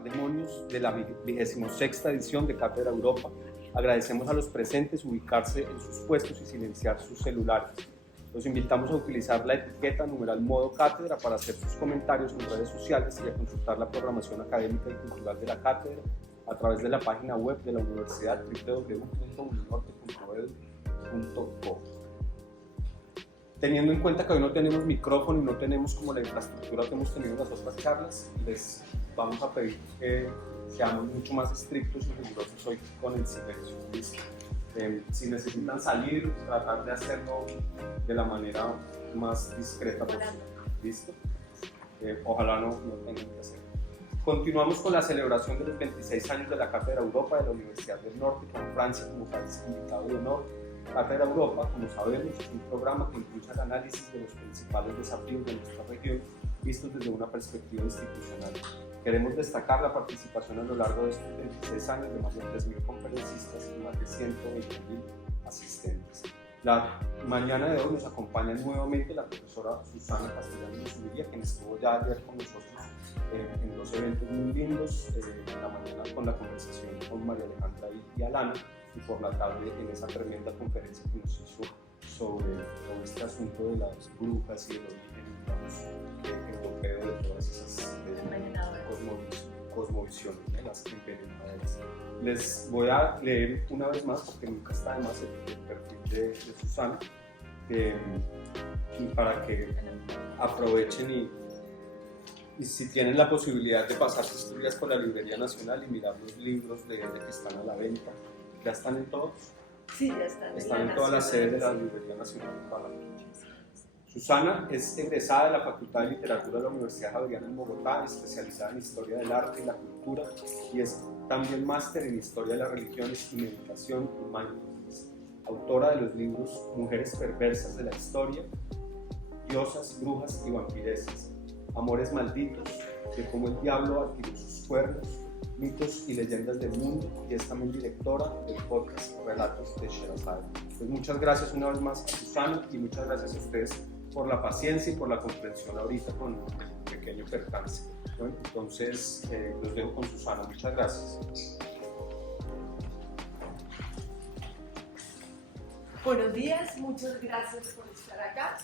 Matar Demonios de la 26ª edición de Cátedra Europa. Agradecemos a los presentes ubicarse en sus puestos y silenciar sus celulares. Los invitamos a utilizar la etiqueta #modo cátedra para hacer sus comentarios en redes sociales y a consultar la programación académica y cultural de la cátedra a través de la página web de la universidad www.uninorte.edu.co. Teniendo en cuenta que hoy no tenemos micrófono y no tenemos como la infraestructura que hemos tenido en las otras charlas, les vamos a pedir que seamos mucho más estrictos y rigurosos hoy con el silencio. ¿Listo? Si necesitan salir, tratar de hacerlo de la manera más discreta posible. ¿Listo? Ojalá no tengan que hacerlo. Continuamos con la celebración de los 26 años de la Cátedra Europa de la Universidad del Norte, con Francia como país invitado de honor. Cátedra Europa, como sabemos, es un programa que impulsa el análisis de los principales desafíos de nuestra región vistos desde una perspectiva institucional. Queremos destacar la participación a lo largo de estos 26 años de más de 3.000 conferencistas y más de 120.000 asistentes. La mañana de hoy nos acompaña nuevamente la profesora Susana Castellano-Zubiría, quien estuvo ya ayer con nosotros en dos eventos muy lindos, en la mañana con la conversación con María Alejandra y Alana, y por la tarde en esa tremenda conferencia que nos hizo sobre este asunto de las brujas y el origen, digamos, europeo de todas esas cosmovisiones, ¿no? Las envenenadoras. Les voy a leer una vez más, porque nunca está de más, el perfil de Susana, y para que aprovechen y si tienen la posibilidad de pasarse estos días por la Librería Nacional y mirar los libros de ella que están a la venta. ¿Ya están en todos? Sí, ya están. Están en todas las sedes de la Librería Nacional. Susana es egresada de la Facultad de Literatura de la Universidad Javeriana en Bogotá, especializada en Historia del Arte y la Cultura, y es también máster en Historia de las Religiones y Meditación y Mindfulness. Autora de los libros Mujeres Perversas de la Historia, Diosas, Brujas y Vampiresas, Amores Malditos, de cómo el diablo adquirió sus cuernos, Mitos y Leyendas del Mundo, y es también directora del podcast Relatos de Sherazade. Pues muchas gracias una vez más a Susana y muchas gracias a ustedes por la paciencia y por la comprensión ahorita con el pequeño percance. Bueno, entonces los dejo con Susana. Muchas gracias. Buenos días, muchas gracias por estar acá.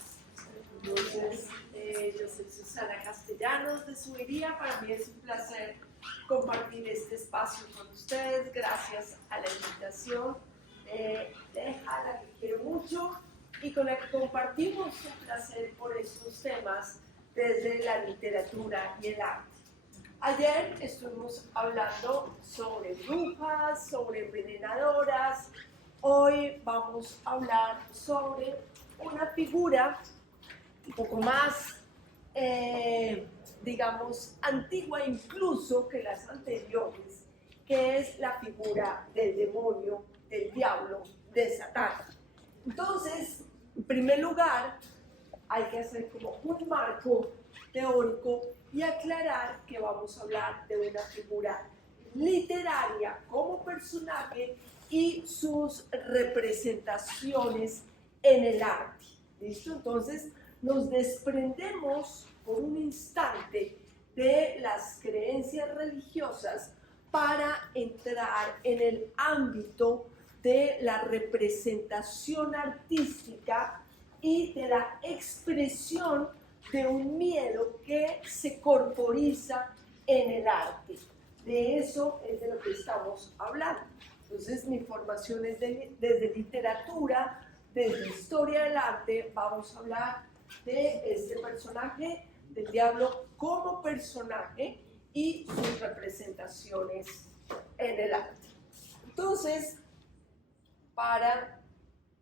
Entonces, yo soy Susana Castellanos de Zubiría. Para mí es un placer compartir este espacio con ustedes. Gracias a la invitación de Jala, que quiero mucho y con la que compartimos un placer por estos temas desde la literatura y el arte. Ayer estuvimos hablando sobre brujas, sobre envenenadoras. Hoy vamos a hablar sobre una figura un poco más, digamos, antigua incluso que las anteriores, que es la figura del demonio, del diablo, de Satán. Entonces, en primer lugar, hay que hacer como un marco teórico y aclarar que vamos a hablar de una figura literaria como personaje y sus representaciones en el arte. ¿Listo? Entonces, nos desprendemos por un instante de las creencias religiosas para entrar en el ámbito de la representación artística y de la expresión de un miedo que se corporiza en el arte. De eso es de lo que estamos hablando. Entonces, mi formación es desde literatura, desde historia del arte. Vamos a hablar de este personaje, del diablo como personaje y sus representaciones en el arte. Entonces, para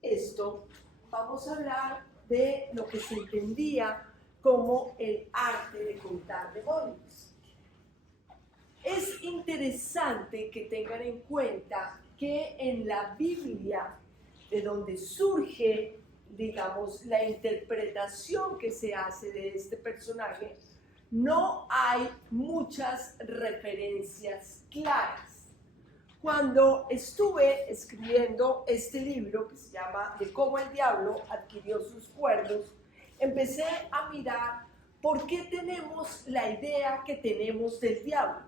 esto vamos a hablar de lo que se entendía como el arte de contar demonios. Es interesante que tengan en cuenta que en la Biblia, de donde surge, digamos, la interpretación que se hace de este personaje, no hay muchas referencias claras. Cuando estuve escribiendo este libro que se llama De cómo el diablo adquirió sus cuernos, empecé a mirar por qué tenemos la idea que tenemos del diablo.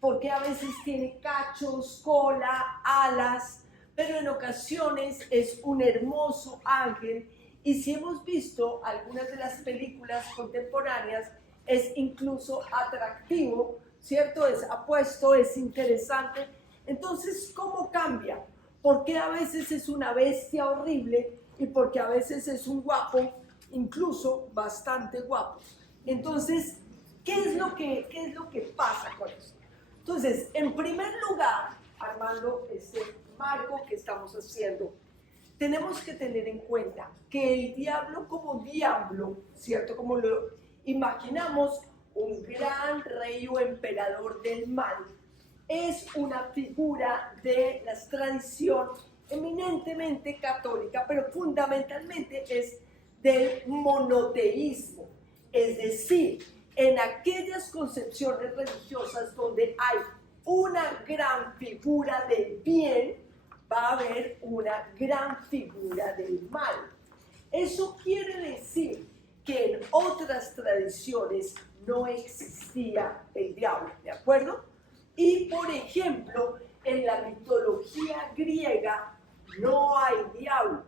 porque a veces tiene cachos, cola, alas, pero en ocasiones es un hermoso ángel. Y si hemos visto algunas de las películas contemporáneas, es incluso atractivo, ¿cierto? Es apuesto, es interesante. Entonces, ¿cómo cambia? Porque a veces es una bestia horrible y porque a veces es un guapo, incluso bastante guapo. Entonces, ¿qué es lo que pasa con eso? Entonces, en primer lugar, armando este marco que estamos haciendo, tenemos que tener en cuenta que el diablo como diablo, ¿cierto? Como lo imaginamos, un gran rey o emperador del mal, es una figura de la tradición eminentemente católica, pero fundamentalmente es del monoteísmo, es decir, en aquellas concepciones religiosas donde hay una gran figura del bien, va a haber una gran figura del mal. Eso quiere decir que en otras tradiciones no existía el diablo, ¿de acuerdo? Y por ejemplo, en la mitología griega no hay diablo.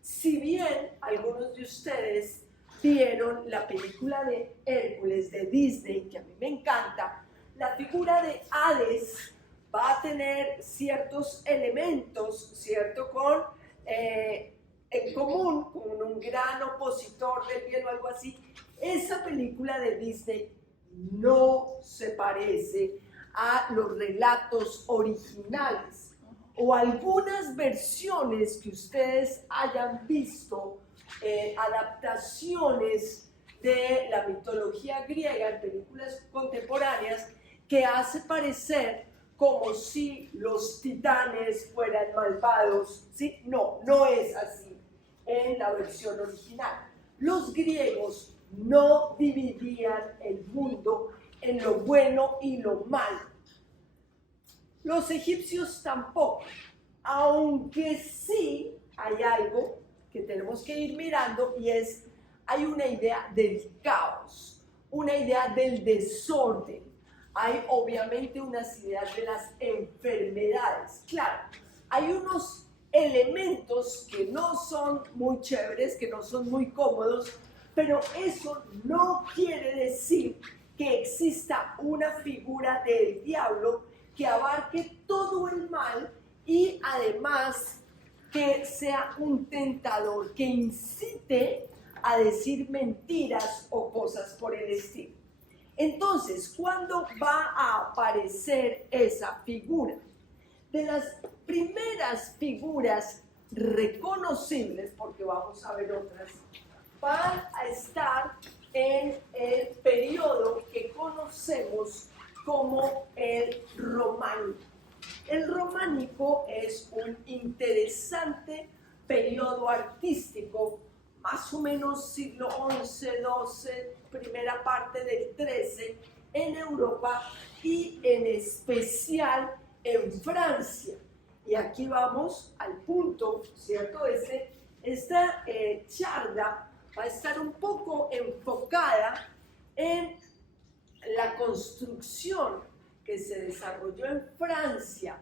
Si bien algunos de ustedes vieron la película de Hércules de Disney, que a mí me encanta, la figura de Hades va a tener ciertos elementos, ¿cierto? En común con un gran opositor del bien o algo así. Esa película de Disney no se parece a los relatos originales o algunas versiones que ustedes hayan visto, adaptaciones de la mitología griega en películas contemporáneas, que hace parecer como si los titanes fueran malvados, ¿sí? No, no es así en la versión original. Los griegos no dividían el mundo en lo bueno y lo malo. Los egipcios tampoco, aunque sí hay algo que tenemos que ir mirando y es, hay una idea del caos, una idea del desorden. Hay obviamente unas ideas de las enfermedades. Claro, hay unos elementos que no son muy chéveres, que no son muy cómodos, pero eso no quiere decir que exista una figura del diablo que abarque todo el mal y además que sea un tentador, que incite a decir mentiras o cosas por el estilo. Entonces, ¿cuándo va a aparecer esa figura? De las primeras figuras reconocibles, porque vamos a ver otras, van a estar en el periodo que conocemos como el románico. El románico es un interesante periodo artístico, más o menos siglo XI, XII, primera parte del XIII, en Europa y en especial en Francia. Y aquí vamos al punto, ¿cierto? Esta charla va a estar un poco enfocada en la construcción que se desarrolló en Francia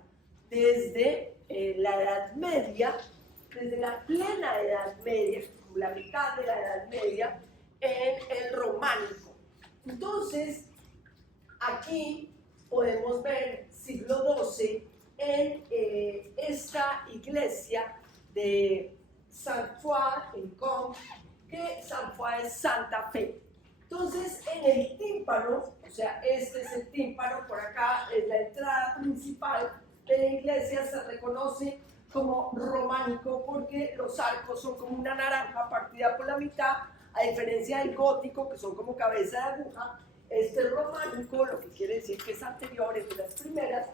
desde la Edad Media, desde la plena Edad Media, la mitad de la Edad Media, en el románico. Entonces, aquí podemos ver siglo XII en esta iglesia de Sainte-Foy en Combe, que Sainte-Foy es Santa Fe. Entonces, en el tímpano, o sea, este es el tímpano, por acá es la entrada principal de la iglesia, se reconoce como románico porque los arcos son como una naranja partida por la mitad, a diferencia del gótico, que son como cabeza de aguja. Este románico, lo que quiere decir que es anterior, es de las primeras,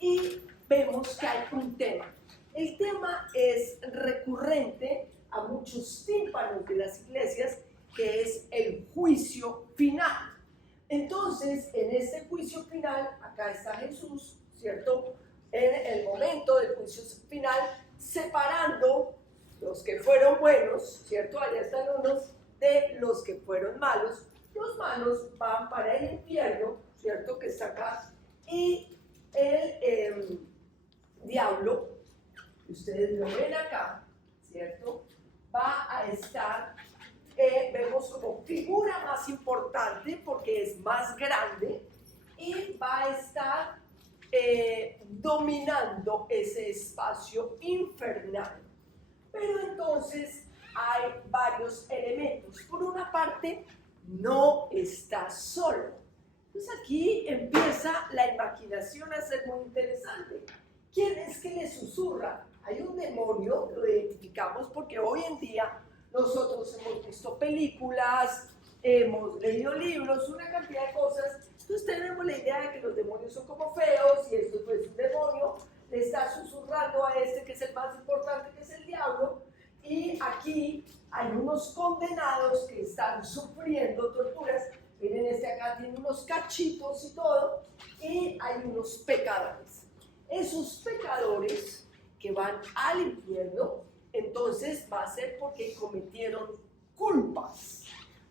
y vemos que hay un tema. El tema es recurrente a muchos tímpanos de las iglesias, que es el juicio final. Entonces, en este juicio final, acá está Jesús, ¿cierto? En el momento del juicio final, separando los que fueron buenos, ¿cierto? Allá están unos, de los que fueron malos. Los malos van para el infierno, ¿cierto? Que está acá Y el diablo, ustedes lo ven acá, ¿cierto? Va a estar, vemos como figura más importante porque es más grande y va a estar dominando ese espacio infernal. Pero entonces hay varios elementos. Por una parte, no está solo. Entonces aquí empieza la imaginación a ser muy interesante. ¿Quién es que le susurra? Hay un demonio, lo identificamos porque hoy en día nosotros hemos visto películas, hemos leído libros, una cantidad de cosas. Entonces tenemos la idea de que los demonios son como feos y esto pues, es un demonio, le está susurrando a este que es el más importante, que es el diablo. Y aquí hay unos condenados que están sufriendo torturas. Miren, este acá tiene unos cachitos y todo. Y hay unos pecadores. Esos pecadores que van al infierno, entonces va a ser porque cometieron culpas.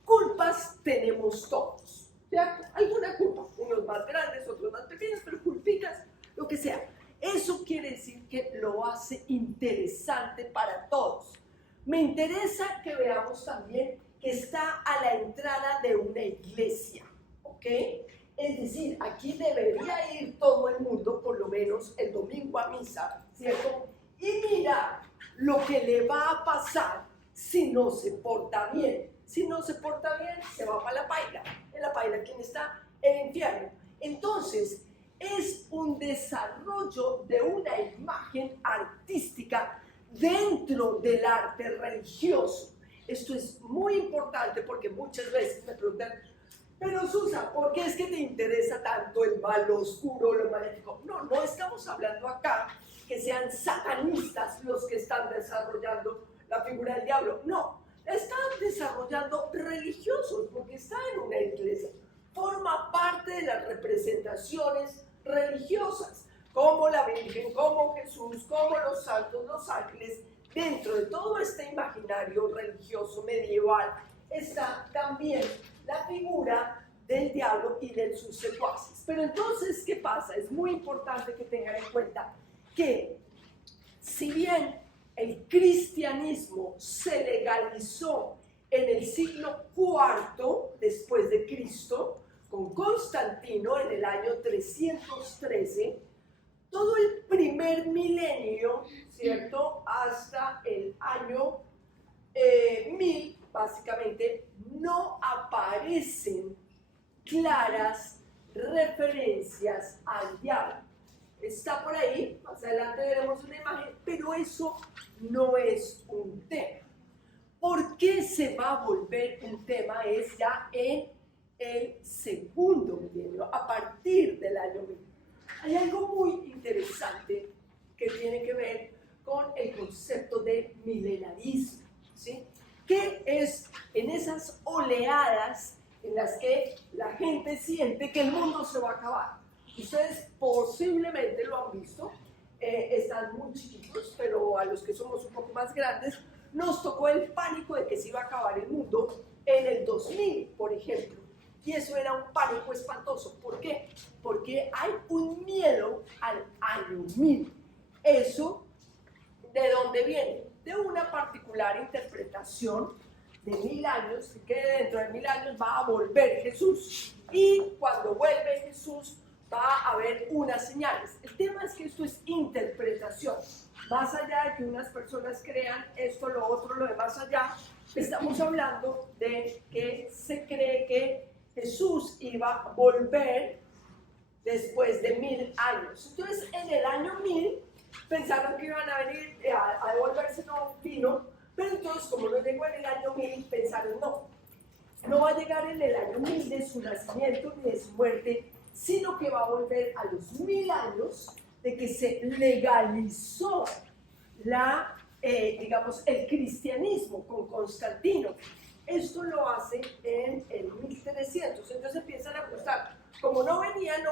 Culpas tenemos todos, ¿cierto? Alguna culpa, unos más grandes, otros más pequeños, pero culpitas, lo que sea. Eso quiere decir que lo hace interesante para todos. Me interesa que veamos también que está a la entrada de una iglesia, ¿ok? Es decir, aquí debería ir todo el mundo, por lo menos el domingo a misa, ¿cierto? Y mirar lo que le va a pasar si no se porta bien. Si no se porta bien, se va para la paila. En la paila, ¿quién está? El infierno. Entonces, es un desarrollo de una imagen artística dentro del arte religioso. Esto es muy importante porque muchas veces me preguntan, pero Susa, ¿por qué es que te interesa tanto el mal, lo oscuro, lo maléfico? No, no estamos hablando acá que sean satanistas los que están desarrollando la figura del diablo. No, la están desarrollando religiosos porque está en una iglesia. Forma parte de las representaciones religiosas, como la Virgen, como Jesús, como los santos, los ángeles. Dentro de todo este imaginario religioso medieval está también la figura del diablo y de sus secuaces. Pero entonces, ¿qué pasa? Es muy importante que tengan en cuenta que si bien el cristianismo se legalizó en el siglo IV después de Cristo, con Constantino en el año 313, todo el primer milenio, ¿cierto? Hasta el año 1000, básicamente, no aparecen claras referencias al diablo. Está por ahí, más adelante veremos una imagen, pero eso no es un tema. ¿Por qué se va a volver un tema? Es ya en el segundo milenio, a partir del año 1000. Hay algo muy interesante que tiene que ver con el concepto de milenarismo, ¿sí? Que es en esas oleadas en las que la gente siente que el mundo se va a acabar. Ustedes posiblemente lo han visto, están muy chiquitos, pero a los que somos un poco más grandes, nos tocó el pánico de que se iba a acabar el mundo en el 2000, por ejemplo. Y eso era un pánico espantoso. ¿Por qué? Porque hay un miedo al año 1000. ¿Eso de dónde viene? De una particular interpretación de 1000 años, que dentro de 1000 años va a volver Jesús. Y cuando vuelve Jesús va a haber unas señales. El tema es que esto es interpretación. Más allá de que unas personas crean esto, lo otro, lo de más allá, estamos hablando de que se cree que Jesús iba a volver después de 1000 años. Entonces, en el año 1000 pensaron que iban a venir a devolverse no vino, pero entonces, como no llegó en el año 1000, pensaron no va a llegar en el año 1000 de su nacimiento ni de su muerte, sino que va a volver a los 1000 años de que se legalizó digamos, el cristianismo con Constantino. Esto lo hace en el 1300, entonces empiezan a ajustar. Como no venía y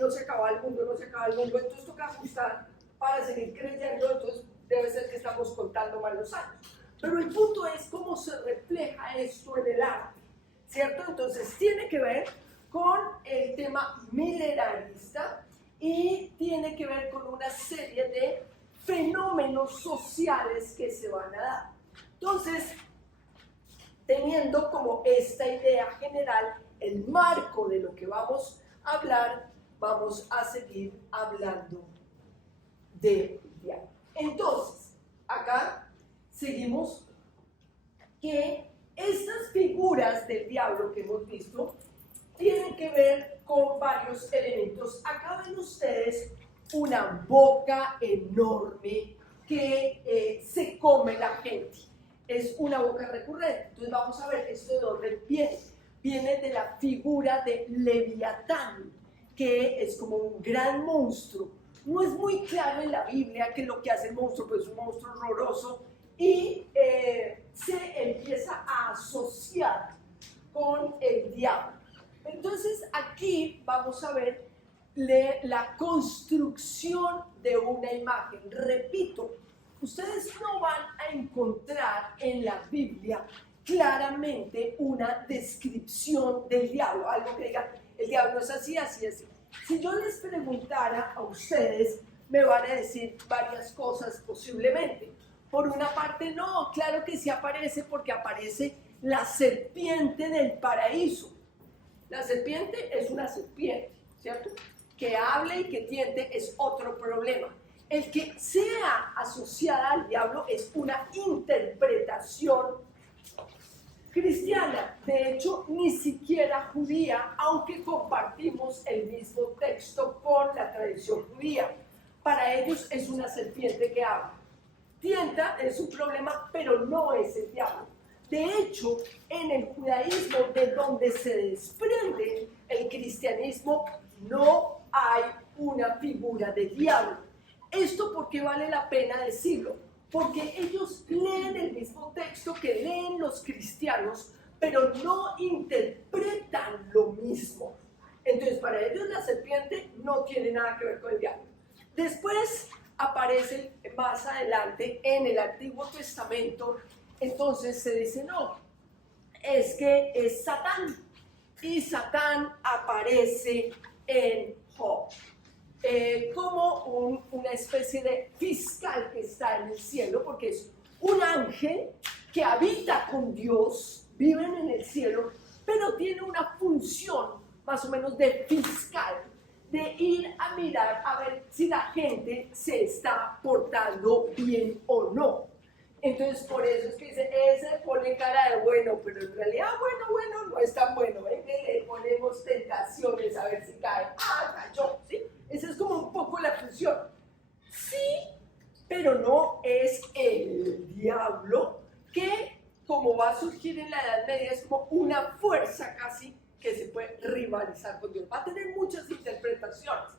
no se acababa el mundo, entonces toca ajustar para seguir creyendo, entonces debe ser que estamos contando mal los años. Pero el punto es cómo se refleja esto en el arte, ¿cierto? Entonces tiene que ver con el tema milenarista y tiene que ver con una serie de fenómenos sociales que se van a dar. Entonces, teniendo como esta idea general, el marco de lo que vamos a hablar, vamos a seguir hablando de diablo. Entonces, acá seguimos que estas figuras del diablo que hemos visto tienen que ver con varios elementos. Acá ven ustedes una boca enorme que se come la gente. Es una boca recurrente. Entonces vamos a ver esto de dónde viene. Viene de la figura de Leviatán, que es como un gran monstruo. No es muy claro en la Biblia que lo que hace el monstruo, pues es un monstruo horroroso, y se empieza a asociar con el diablo. Entonces aquí vamos a ver la construcción de una imagen. Repito, ustedes no van a encontrar en la Biblia claramente una descripción del diablo, algo que diga, el diablo es así, así, así. Si yo les preguntara a ustedes, me van a decir varias cosas posiblemente. Por una parte, no, claro que sí aparece, porque aparece la serpiente del paraíso. La serpiente es una serpiente, ¿cierto? Que habla y que tiente es otro problema. El que sea asociada al diablo es una interpretación cristiana, de hecho ni siquiera judía, aunque compartimos el mismo texto con la tradición judía. Para ellos es una serpiente que habla. Tienta es un problema, pero no es el diablo. De hecho, en el judaísmo, de donde se desprende el cristianismo, no hay una figura de diablo. ¿Esto por qué vale la pena decirlo? Porque ellos leen el mismo texto que leen los cristianos, pero no interpretan lo mismo. Entonces, para ellos la serpiente no tiene nada que ver con el diablo. Después aparece más adelante en el Antiguo Testamento, entonces se dice, no, es que es Satán, y Satán aparece en Job. Como una especie de fiscal que está en el cielo, porque es un ángel que habita con Dios, viven en el cielo, pero tiene una función más o menos de fiscal, de ir a mirar a ver si la gente se está portando bien o no. Entonces por eso es que dice, ese pone cara de bueno, pero en realidad bueno no es tan bueno, que le ponemos tentaciones a ver si cae, cayó, ¿sí? Esa es como un poco la función. Sí, pero no es el diablo, que como va a surgir en la Edad Media es como una fuerza casi que se puede rivalizar con Dios. Va a tener muchas interpretaciones.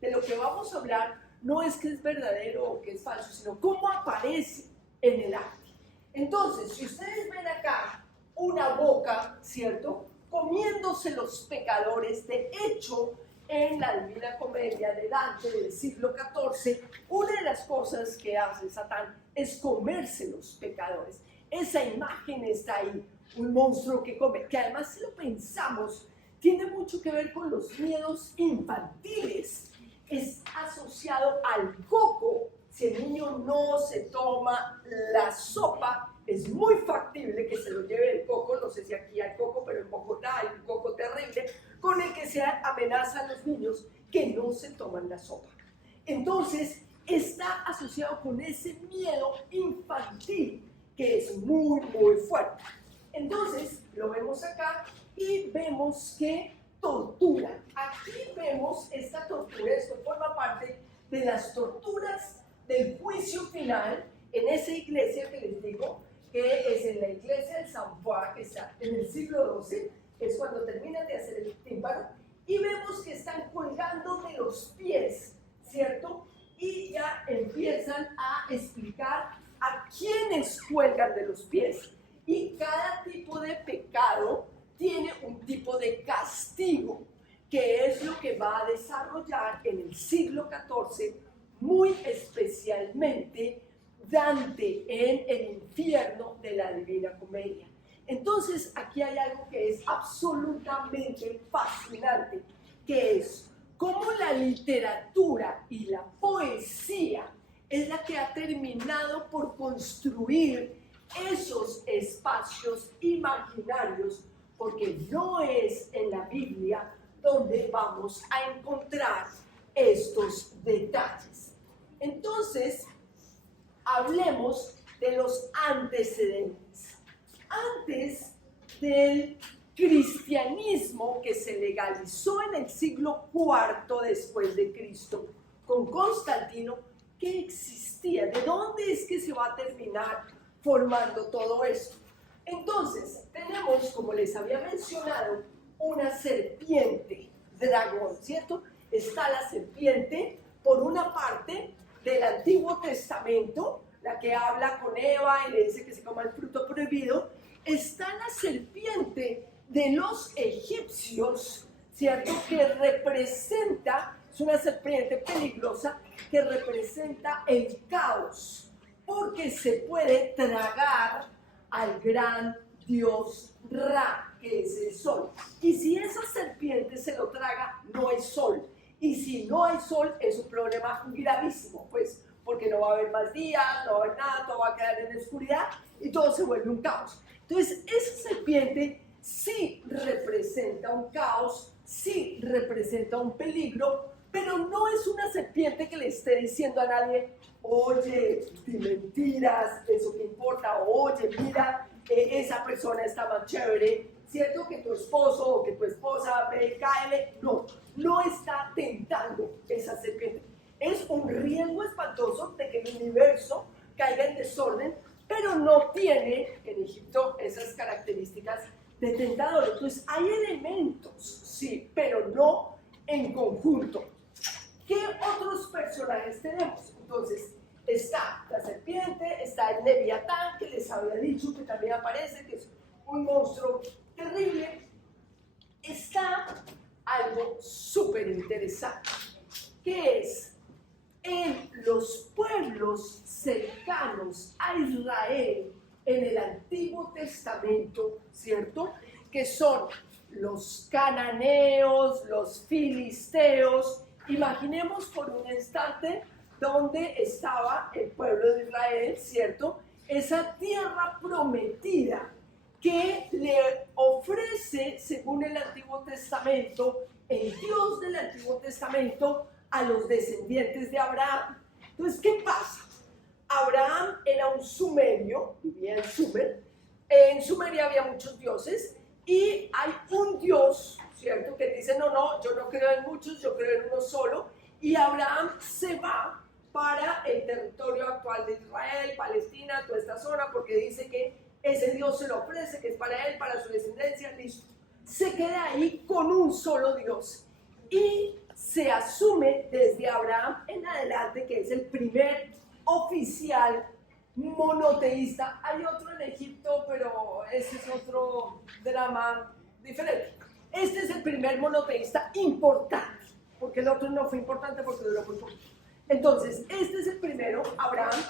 De lo que vamos a hablar no es que es verdadero o que es falso, sino cómo aparece en el arte. Entonces, si ustedes ven acá una boca, ¿cierto?, comiéndose los pecadores, de hecho, en la Divina Comedia de Dante del siglo XIV, una de las cosas que hace Satán es comerse los pecadores. Esa imagen está ahí, un monstruo que come, que además, si lo pensamos, tiene mucho que ver con los miedos infantiles. Es asociado al coco. Si el niño no se toma la sopa, es muy factible que se lo lleve el coco. No sé si aquí hay coco, pero en Bogotá hay un coco terrible con el que se amenaza a los niños que no se toman la sopa. Entonces, está asociado con ese miedo infantil que es muy, muy fuerte. Entonces, lo vemos acá y vemos que tortura. Aquí vemos esta tortura, esto forma parte de las torturas del juicio final en esa iglesia que les digo, que es en la iglesia de San Juan, que está en el siglo XII, que es cuando terminan de hacer el tímpano, y vemos que están colgando de los pies, ¿cierto? Y ya empiezan a explicar a quiénes cuelgan de los pies. Y cada tipo de pecado tiene un tipo de castigo, que es lo que va a desarrollar en el siglo XIV, muy especialmente Dante en el infierno de la Divina Comedia. Entonces, aquí hay algo que es absolutamente fascinante, que es cómo la literatura y la poesía es la que ha terminado por construir esos espacios imaginarios, porque no es en la Biblia donde vamos a encontrar estos detalles. Entonces, hablemos de los antecedentes. Antes del cristianismo que se legalizó en el siglo IV después de Cristo con Constantino, ¿qué existía? ¿De dónde es que se va a terminar formando todo esto? Entonces, tenemos, como les había mencionado, una serpiente dragón, ¿cierto? Está la serpiente, por una parte, del Antiguo Testamento, la que habla con Eva y le dice que se coma el fruto prohibido. Está la serpiente de los egipcios, ¿cierto? Que representa, es una serpiente peligrosa, que representa el caos, porque se puede tragar al gran dios Ra, que es el sol. Y si esa serpiente se lo traga, no hay sol. Y si no hay sol, es un problema gravísimo, pues, porque no va a haber más días, no va a haber nada, todo va a quedar en oscuridad y todo se vuelve un caos. Entonces, esa serpiente sí representa un caos, sí representa un peligro, pero no es una serpiente que le esté diciendo a nadie: oye, di mentiras, eso que importa, oye, mira, esa persona está más chévere, ¿cierto? Que tu esposo o que tu esposa, ve, cáele. No, no está tentando esa serpiente. Es un riesgo espantoso de que el universo caiga en desorden, pero no tiene en Egipto esas características de tentador. Entonces hay elementos, sí, pero no en conjunto. ¿Qué otros personajes tenemos? Entonces, está la serpiente, está el Leviatán, que les había dicho que también aparece, que es un monstruo terrible. Está algo súper interesante, que es en los pueblos cercanos a Israel en el Antiguo Testamento, ¿cierto? Que son los cananeos, los filisteos. Imaginemos por un instante dónde estaba el pueblo de Israel, ¿cierto? Esa tierra prometida que le ofrece, según el Antiguo Testamento, el Dios del Antiguo Testamento a los descendientes de Abraham. Entonces, ¿qué pasa? Abraham era un sumerio, vivía en Sumer. En Sumeria había muchos dioses y hay un Dios, ¿cierto? Que dice: no, no, yo no creo en muchos, yo creo en uno solo. Y Abraham se va para el territorio actual de Israel, Palestina, toda esta zona, porque dice que ese Dios se lo ofrece, que es para él, para su descendencia, listo. Se queda ahí con un solo Dios y se asume desde Abraham en adelante que es el primer oficial monoteísta. Hay otro en Egipto, pero ese es otro drama diferente. Este es el primer monoteísta importante, porque el otro no fue importante porque duró muy poco. Entonces, este es el primero, Abraham,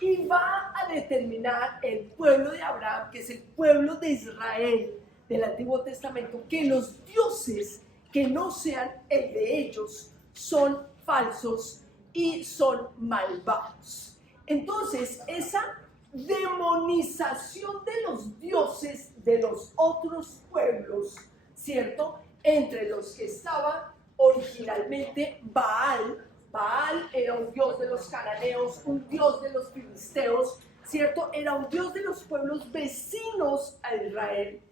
y va a determinar el pueblo de Abraham, que es el pueblo de Israel del Antiguo Testamento, que los dioses que no sean el de ellos son falsos y son malvados. Entonces, esa demonización de los dioses de los otros pueblos, ¿cierto? Entre los que estaba originalmente Baal. Baal era un dios de los cananeos, un dios de los filisteos, ¿cierto? Era un dios de los pueblos vecinos a Israel.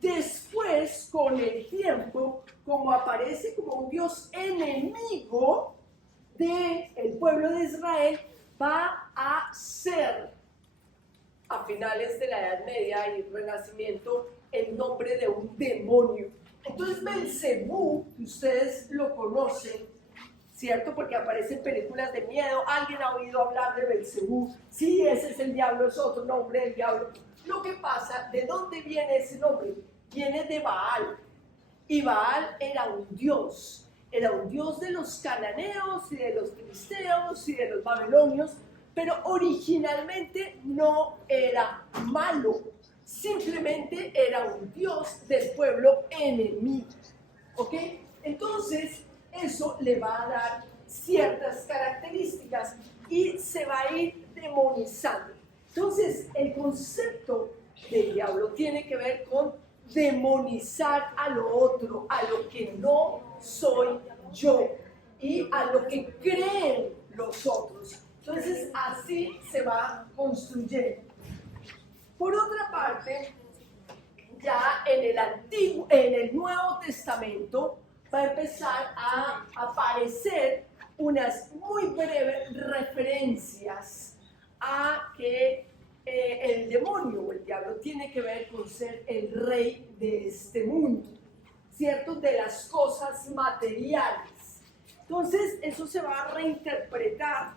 Después, con el tiempo, como aparece como un dios enemigo del pueblo de Israel, va a ser, a finales de la Edad Media y Renacimiento, el nombre de un demonio. Entonces, Belcebú, que ustedes lo conocen, ¿cierto? Porque aparecen películas de miedo. ¿Alguien ha oído hablar de Belcebú? Sí, ese es el diablo, es otro nombre del diablo. Lo que pasa, ¿de dónde viene ese nombre? Viene de Baal. Y Baal era un dios de los cananeos y de los filisteos y de los babilonios, pero originalmente no era malo, simplemente era un dios del pueblo enemigo, ¿ok? Entonces, eso le va a dar ciertas características y se va a ir demonizando. Entonces, el concepto del diablo tiene que ver con demonizar a lo otro, a lo que no soy yo y a lo que creen los otros. Entonces, así se va construyendo. Por otra parte, ya en el Nuevo Testamento va a empezar a aparecer unas muy breves referencias a que el demonio o el diablo tiene que ver con ser el rey de este mundo, ¿cierto? De las cosas materiales. Entonces, eso se va a reinterpretar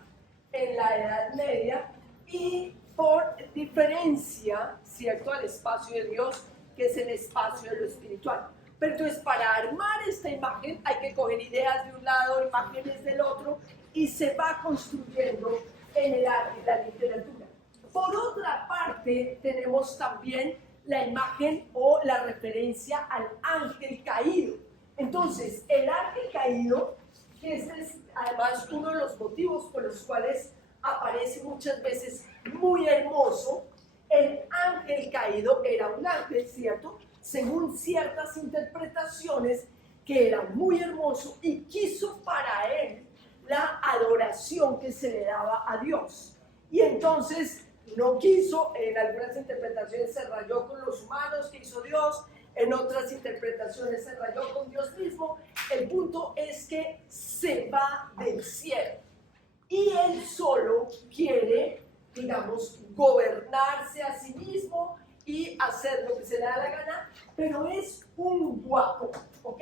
en la Edad Media y por diferencia, ¿cierto?, al espacio de Dios, que es el espacio de lo espiritual. Pero entonces, para armar esta imagen hay que coger ideas de un lado, imágenes del otro, y se va construyendo en el arte y la literatura. Por otra parte, tenemos también la imagen o la referencia al ángel caído. Entonces, el ángel caído, que este es además uno de los motivos por los cuales aparece muchas veces muy hermoso, el ángel caído era un ángel, ¿cierto?, según ciertas interpretaciones, que era muy hermoso y quiso para él la adoración que se le daba a Dios. Y entonces no quiso, en algunas interpretaciones se rayó con los humanos que hizo Dios, en otras interpretaciones se rayó con Dios mismo. El punto es que se va del cielo y él solo quiere, digamos, gobernarse a sí mismo y hacer lo que se le da la gana, pero es un guapo, ¿ok?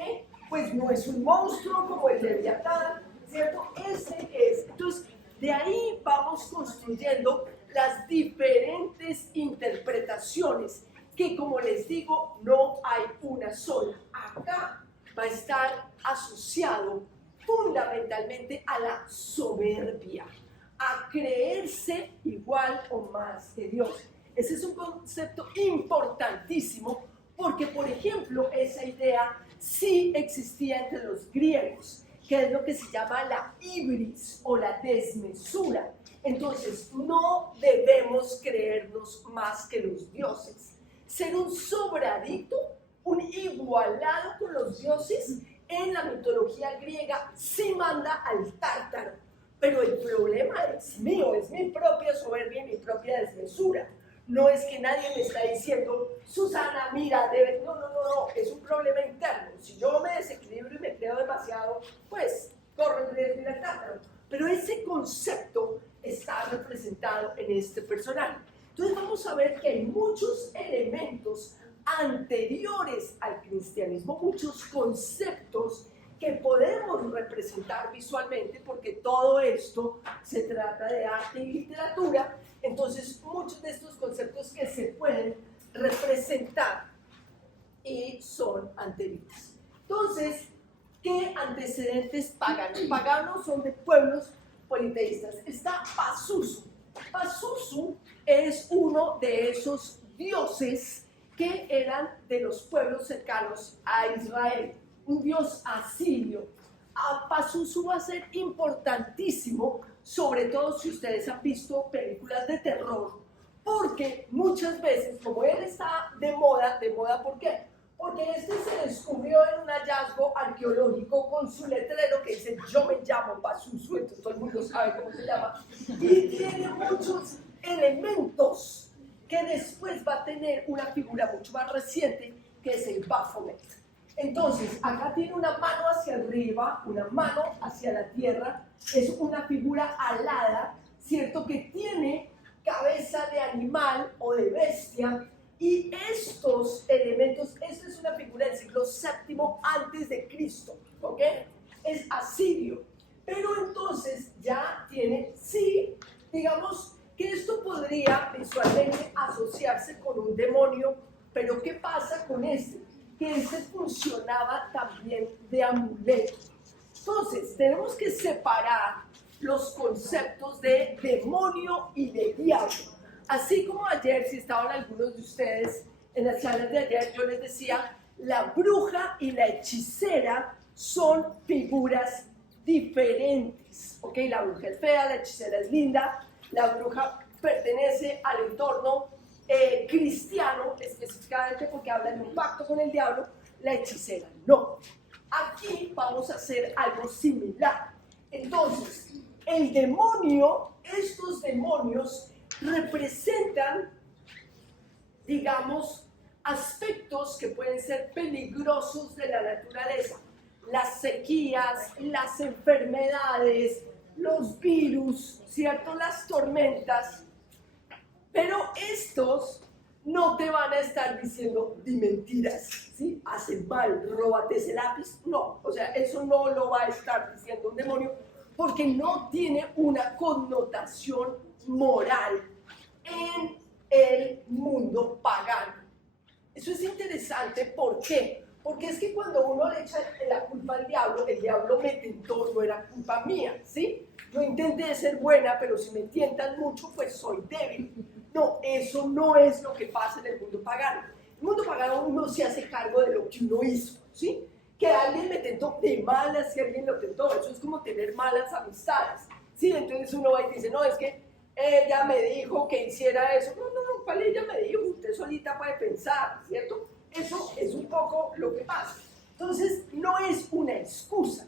Pues no es un monstruo como el Leviatán, ¿cierto? Ese es. Entonces, de ahí vamos construyendo las diferentes interpretaciones, que como les digo, no hay una sola. Acá va a estar asociado fundamentalmente a la soberbia, a creerse igual o más que Dios. Ese es un concepto importantísimo porque, por ejemplo, esa idea sí existía entre los griegos, que es lo que se llama la ibris o la desmesura. Entonces, no debemos creernos más que los dioses. Ser un sobradito, un igualado con los dioses, en la mitología griega sí manda al tártaro. Pero el problema es mío, es mi propia soberbia y mi propia desmesura. No es que nadie me está diciendo, Susana, mira, debes... No, es un problema interno. Si yo me desequilibro y me creo demasiado, pues corro el riesgo de ir al tártaro. Pero ese concepto está representado en este personaje. Entonces vamos a ver que hay muchos elementos anteriores al cristianismo, muchos conceptos que podemos representar visualmente, porque todo esto se trata de arte y literatura. Entonces, muchos de estos conceptos que se pueden representar y son anteriores. Entonces, ¿qué antecedentes paganos? Paganos son de pueblos politeístas. Está Pazuzu. Pazuzu es uno de esos dioses que eran de los pueblos cercanos a Israel, un dios asirio. Pazuzu va a ser importantísimo, sobre todo si ustedes han visto películas de terror, porque muchas veces, como él está de moda, ¿por qué? Porque este se descubrió en un hallazgo arqueológico con su letrero que dice, yo me llamo Pazuzu, entonces todo el mundo sabe cómo se llama, y tiene muchos elementos que después va a tener una figura mucho más reciente, que es el Baphomet. Entonces, acá tiene una mano hacia arriba, una mano hacia la tierra, es una figura alada, ¿cierto?, que tiene cabeza de animal o de bestia, y estos elementos, esta es una figura del siglo VII antes de Cristo, ¿ok? Es asirio, pero entonces ya tiene, sí, digamos que esto podría visualmente asociarse con un demonio, pero ¿qué pasa con este? Que este funcionaba también de amuleto. Entonces, tenemos que separar los conceptos de demonio y de diablo. Así como ayer, si estaban algunos de ustedes en las charlas de ayer, yo les decía, la bruja y la hechicera son figuras diferentes. ¿Ok? La bruja es fea, la hechicera es linda, la bruja pertenece al entorno cristiano, específicamente porque habla de un pacto con el diablo, la hechicera no. Aquí vamos a hacer algo similar. Entonces, el demonio, estos demonios representan, digamos, aspectos que pueden ser peligrosos de la naturaleza. Las sequías, las enfermedades, los virus, ¿cierto? Las tormentas. Pero estos no te van a estar diciendo di mentiras, ¿sí? Hacen mal, róbate ese lápiz. No, o sea, eso no lo va a estar diciendo un demonio porque no tiene una connotación moral en el mundo pagano. Eso es interesante, ¿por qué? Porque es que cuando uno le echa la culpa al diablo, el diablo me tentó, no era culpa mía, ¿sí? Yo intenté ser buena, pero si me tientan mucho, pues soy débil. No, eso no es lo que pasa en el mundo pagano. En el mundo pagano uno se hace cargo de lo que uno hizo, ¿sí? Que alguien me tentó de malas, si alguien lo tentó, eso es como tener malas amistades, ¿sí? Entonces uno va y dice, no, es que ella me dijo que hiciera eso. No, ¿cuál ella me dijo? Usted solita puede pensar, ¿cierto? Eso es un poco lo que pasa. Entonces, no es una excusa,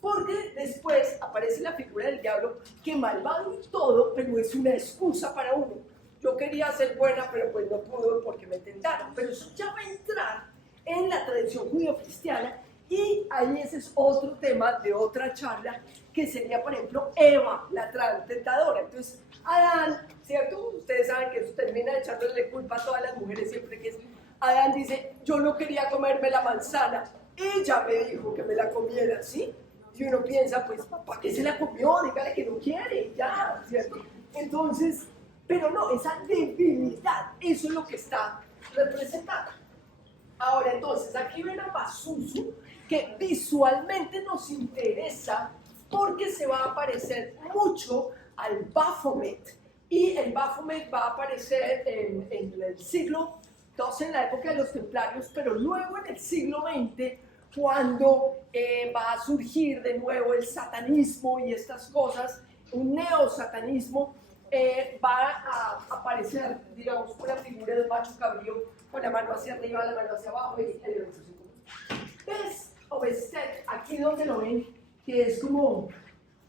porque después aparece la figura del diablo, que malvado y todo, pero es una excusa para uno. Yo quería ser buena, pero pues no pude porque me tentaron. Pero eso ya va a entrar en la tradición judío-cristiana, y ahí ese es otro tema de otra charla, que sería, por ejemplo, Eva, la tentadora. Entonces, Adán, ¿cierto? Ustedes saben que eso termina echándole culpa a todas las mujeres siempre que es. Adán dice, yo no quería comerme la manzana, ella me dijo que me la comiera, ¿sí? Y uno piensa, pues, ¿para qué se la comió? Dígale que no quiere, ya, ¿cierto? Entonces, pero no, esa debilidad, eso es lo que está representado. Ahora, entonces, aquí ven a Pazuzu, que visualmente nos interesa porque se va a parecer mucho al Baphomet, y el Baphomet va a aparecer en el siglo II, en la época de los templarios, pero luego en el siglo XX, cuando va a surgir de nuevo el satanismo y estas cosas, un neosatanismo, va a aparecer, digamos, una figura del macho cabrío con la mano hacia arriba, la mano hacia abajo y el evento. ¿Ves? O Bestet, aquí donde lo ven, que es como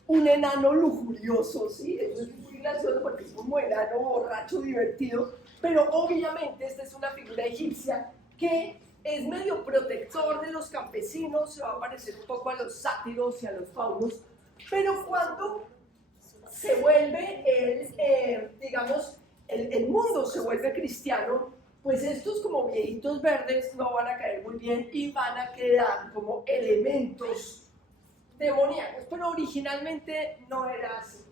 un enano lujurioso, ¿sí? Eso es muy gracioso porque es como enano borracho divertido, pero obviamente esta es una figura egipcia que es medio protector de los campesinos, se va a parecer un poco a los sátiros y a los faunos, pero cuando se vuelve el mundo se vuelve cristiano, pues estos como viejitos verdes no van a caer muy bien y van a quedar como elementos demoníacos, pero originalmente no era así.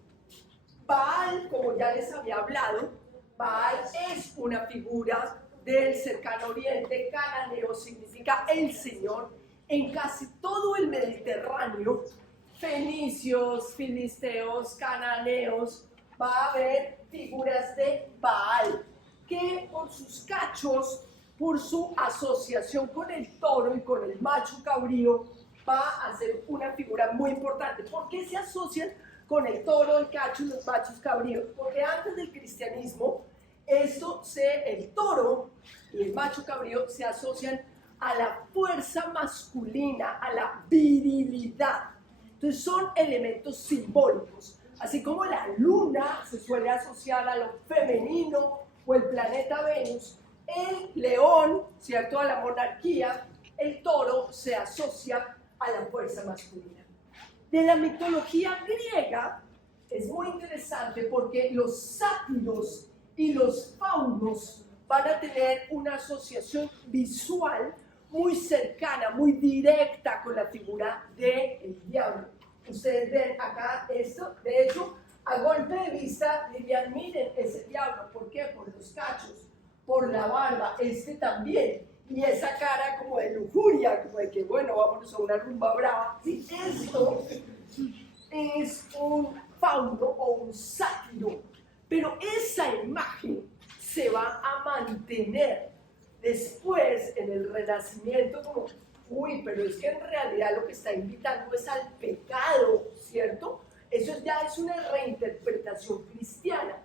Baal, como ya les había hablado, Baal es una figura del cercano oriente, cananeo significa el Señor. En casi todo el Mediterráneo, fenicios, filisteos, cananeos, va a haber figuras de Baal, que por sus cachos, por su asociación con el toro y con el macho cabrío, va a ser una figura muy importante. ¿Por qué se asocian con el toro, el cacho y los machos cabríos? Porque antes del cristianismo, el toro y el macho cabrío se asocian a la fuerza masculina, a la virilidad. Entonces son elementos simbólicos. Así como la luna se suele asociar a lo femenino o el planeta Venus, el león, ¿cierto?, a la monarquía, el toro se asocia a la fuerza masculina. De la mitología griega es muy interesante porque los sátiros y los faunos van a tener una asociación visual muy cercana, muy directa con la figura del diablo. Ustedes ven acá esto, de hecho, a golpe de vista dirían, miren, ese diablo, ¿por qué? Por los cachos, por la barba, este también, y esa cara como de lujuria, como de que, bueno, vámonos a una rumba brava. Sí, esto es un fauno o un sátiro, pero esa imagen se va a mantener después en el Renacimiento como uy, pero es que en realidad lo que está invitando es al pecado, ¿cierto? Eso ya es una reinterpretación cristiana.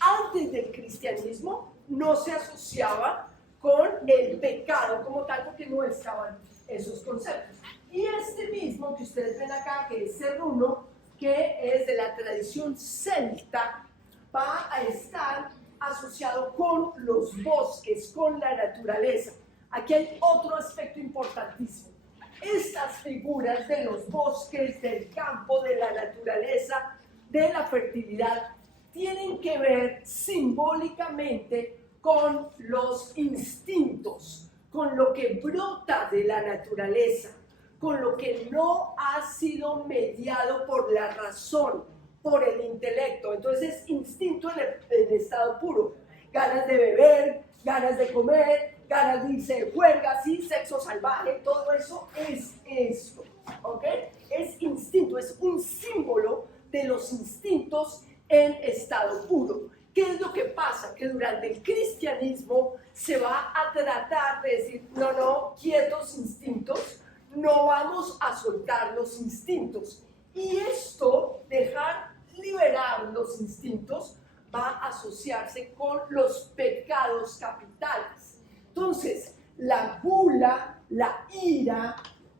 Antes del cristianismo no se asociaba con el pecado como tal, porque no estaban esos conceptos. Y este mismo que ustedes ven acá, que es Cerruno, que es de la tradición celta, va a estar asociado con los bosques, con la naturaleza. Aquí hay otro aspecto importantísimo. Estas figuras de los bosques, del campo, de la naturaleza, de la fertilidad, tienen que ver simbólicamente con los instintos, con lo que brota de la naturaleza, con lo que no ha sido mediado por la razón, por el intelecto. Entonces es instinto en estado puro. Ganas de beber, ganas de comer, ganas de irse de juerga, sí, sexo salvaje, todo eso es esto, ¿ok? Es instinto, es un símbolo de los instintos en estado puro. ¿Qué es lo que pasa? Que durante el cristianismo se va a tratar de decir, no, quietos instintos, no vamos a soltar los instintos. Y esto, dejar liberar los instintos, va a asociarse con los pecados capitales. Entonces, la gula, la ira,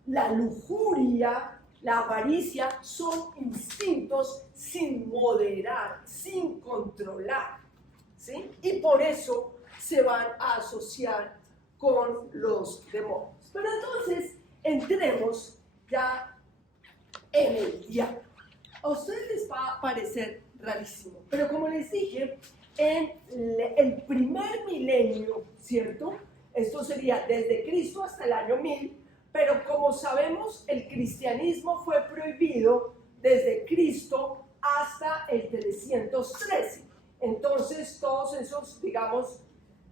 la lujuria, la avaricia son instintos sin moderar, sin controlar, ¿sí? Y por eso se van a asociar con los demonios. Pero entonces, entremos ya en el diablo. A ustedes les va a parecer rarísimo, pero como les dije, en el primer milenio, ¿cierto? Esto sería desde Cristo hasta el año 1000, pero como sabemos, el cristianismo fue prohibido desde Cristo hasta el 313. Entonces, todos esos, digamos,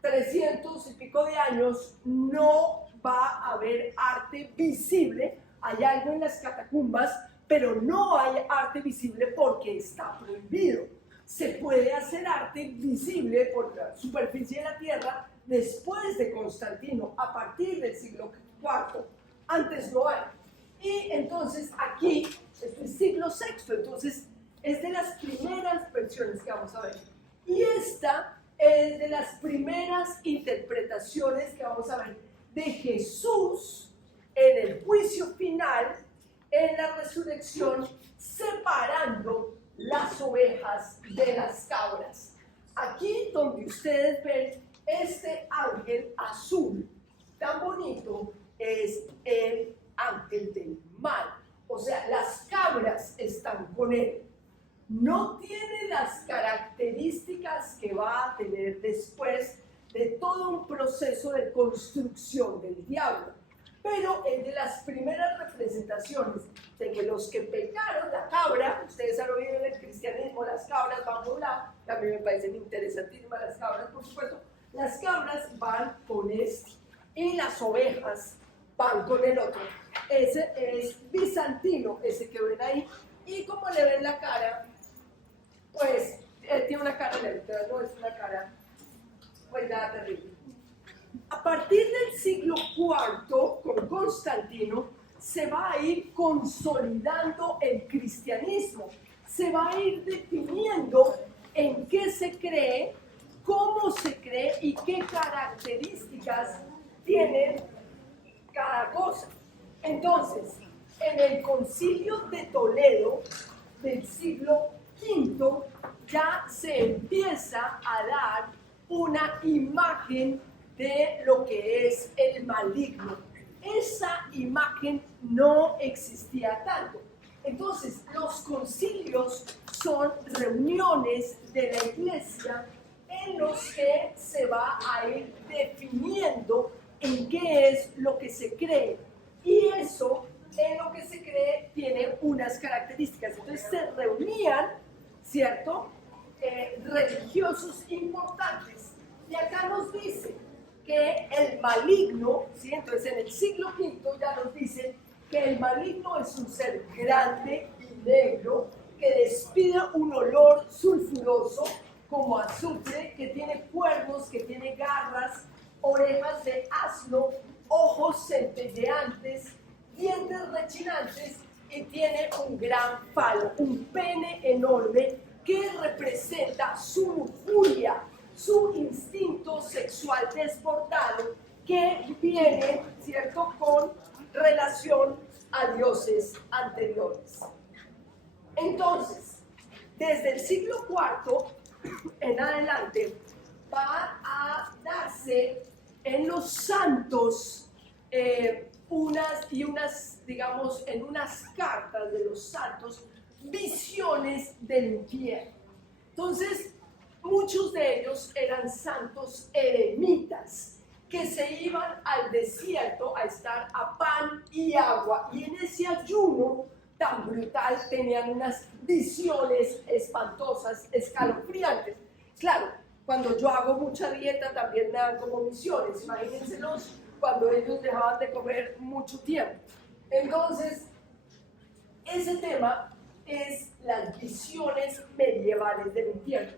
300 y pico de años, no va a haber arte visible. Hay algo en las catacumbas, pero no hay arte visible porque está prohibido. Se puede hacer arte visible por la superficie de la tierra después de Constantino, a partir del siglo IV. Antes no hay. Y entonces aquí, esto es siglo VI, entonces es de las primeras versiones que vamos a ver. Y esta es de las primeras interpretaciones que vamos a ver de Jesús en el juicio final, en la resurrección, separando las ovejas de las cabras. Aquí donde ustedes ven este ángel azul tan bonito es el ángel del mal. O sea, las cabras están con él. No tiene las características que va a tener después de todo un proceso de construcción del diablo. Pero es de las primeras representaciones de que los que pecaron, la cabra, ustedes han oído en el cristianismo, las cabras van por un lado, a mí me parecen interesantísimas las cabras, por supuesto, las cabras van con este y las ovejas van con el otro. Ese es bizantino, ese que ven ahí, y como le ven la cara, pues él tiene una cara neutra, no es una cara pues nada terrible. A partir del siglo IV, con Constantino, se va a ir consolidando el cristianismo, se va a ir definiendo en qué se cree, cómo se cree y qué características tiene cada cosa. Entonces, en el Concilio de Toledo del siglo V ya se empieza a dar una imagen de lo que es el maligno. Esa imagen no existía tanto. Entonces, los concilios son reuniones de la iglesia en los que se va a ir definiendo en qué es lo que se cree. Y eso, en lo que se cree, tiene unas características. Entonces, se reunían, ¿cierto?, religiosos importantes. Y acá nos dice que el maligno, ¿sí? Entonces en el siglo V ya nos dicen que el maligno es un ser grande y negro que despide un olor sulfuroso como azufre, que tiene cuernos, que tiene garras, orejas de asno ojos centelleantes, dientes rechinantes y tiene un gran falo, un pene enorme que representa su lujuria, su instinto sexual desbordado que viene, ¿cierto?, con relación a dioses anteriores. Entonces, desde el siglo IV en adelante va a darse en los santos digamos, en unas cartas de los santos, visiones del infierno. Entonces, muchos de ellos eran santos eremitas que se iban al desierto a estar a pan y agua, y en ese ayuno tan brutal tenían unas visiones espantosas, escalofriantes. Claro, cuando yo hago mucha dieta también me dan como visiones, imagínenselos cuando ellos dejaban de comer mucho tiempo. Entonces, ese tema es las visiones medievales del infierno.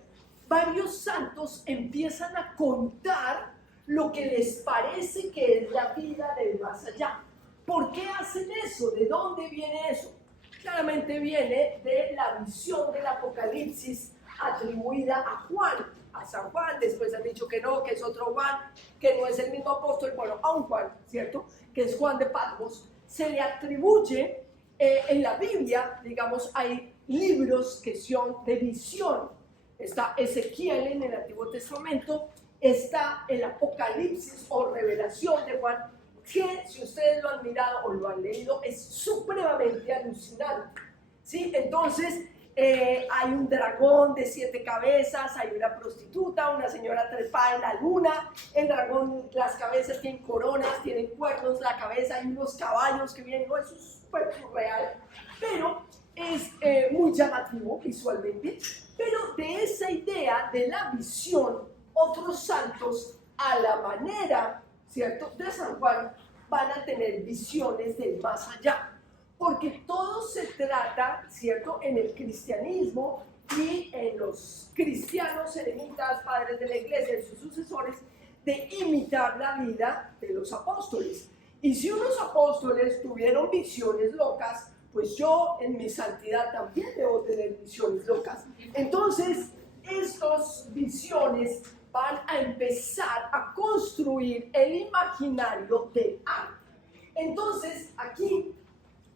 Varios santos empiezan a contar lo que les parece que es la vida del más allá. ¿Por qué hacen eso? ¿De dónde viene eso? Claramente viene de la visión del Apocalipsis atribuida a Juan, a San Juan. Después han dicho que no, que es otro Juan, que no es el mismo apóstol, bueno, a un Juan, ¿cierto?, que es Juan de Patmos. Se le atribuye en la Biblia, digamos, hay libros que son de visión. Está Ezequiel en el Antiguo Testamento, está el Apocalipsis o Revelación de Juan, que si ustedes lo han mirado o lo han leído, es supremamente alucinante, ¿sí? Entonces, hay un dragón de 7 cabezas, hay una prostituta, una señora trepada en la luna, el dragón, las cabezas tienen coronas, tienen cuernos, la cabeza, hay unos caballos que vienen, no, eso es súper surreal, pero es muy llamativo visualmente. Pero de esa idea de la visión, otros santos, a la manera, ¿cierto?, de San Juan, van a tener visiones del más allá. Porque todo se trata, ¿cierto?, en el cristianismo y en los cristianos eremitas, padres de la iglesia y sus sucesores, de imitar la vida de los apóstoles. Y si unos apóstoles tuvieron visiones locas, pues yo en mi santidad también debo tener visiones locas. Entonces, estas visiones van a empezar a construir el imaginario del arte. Entonces, aquí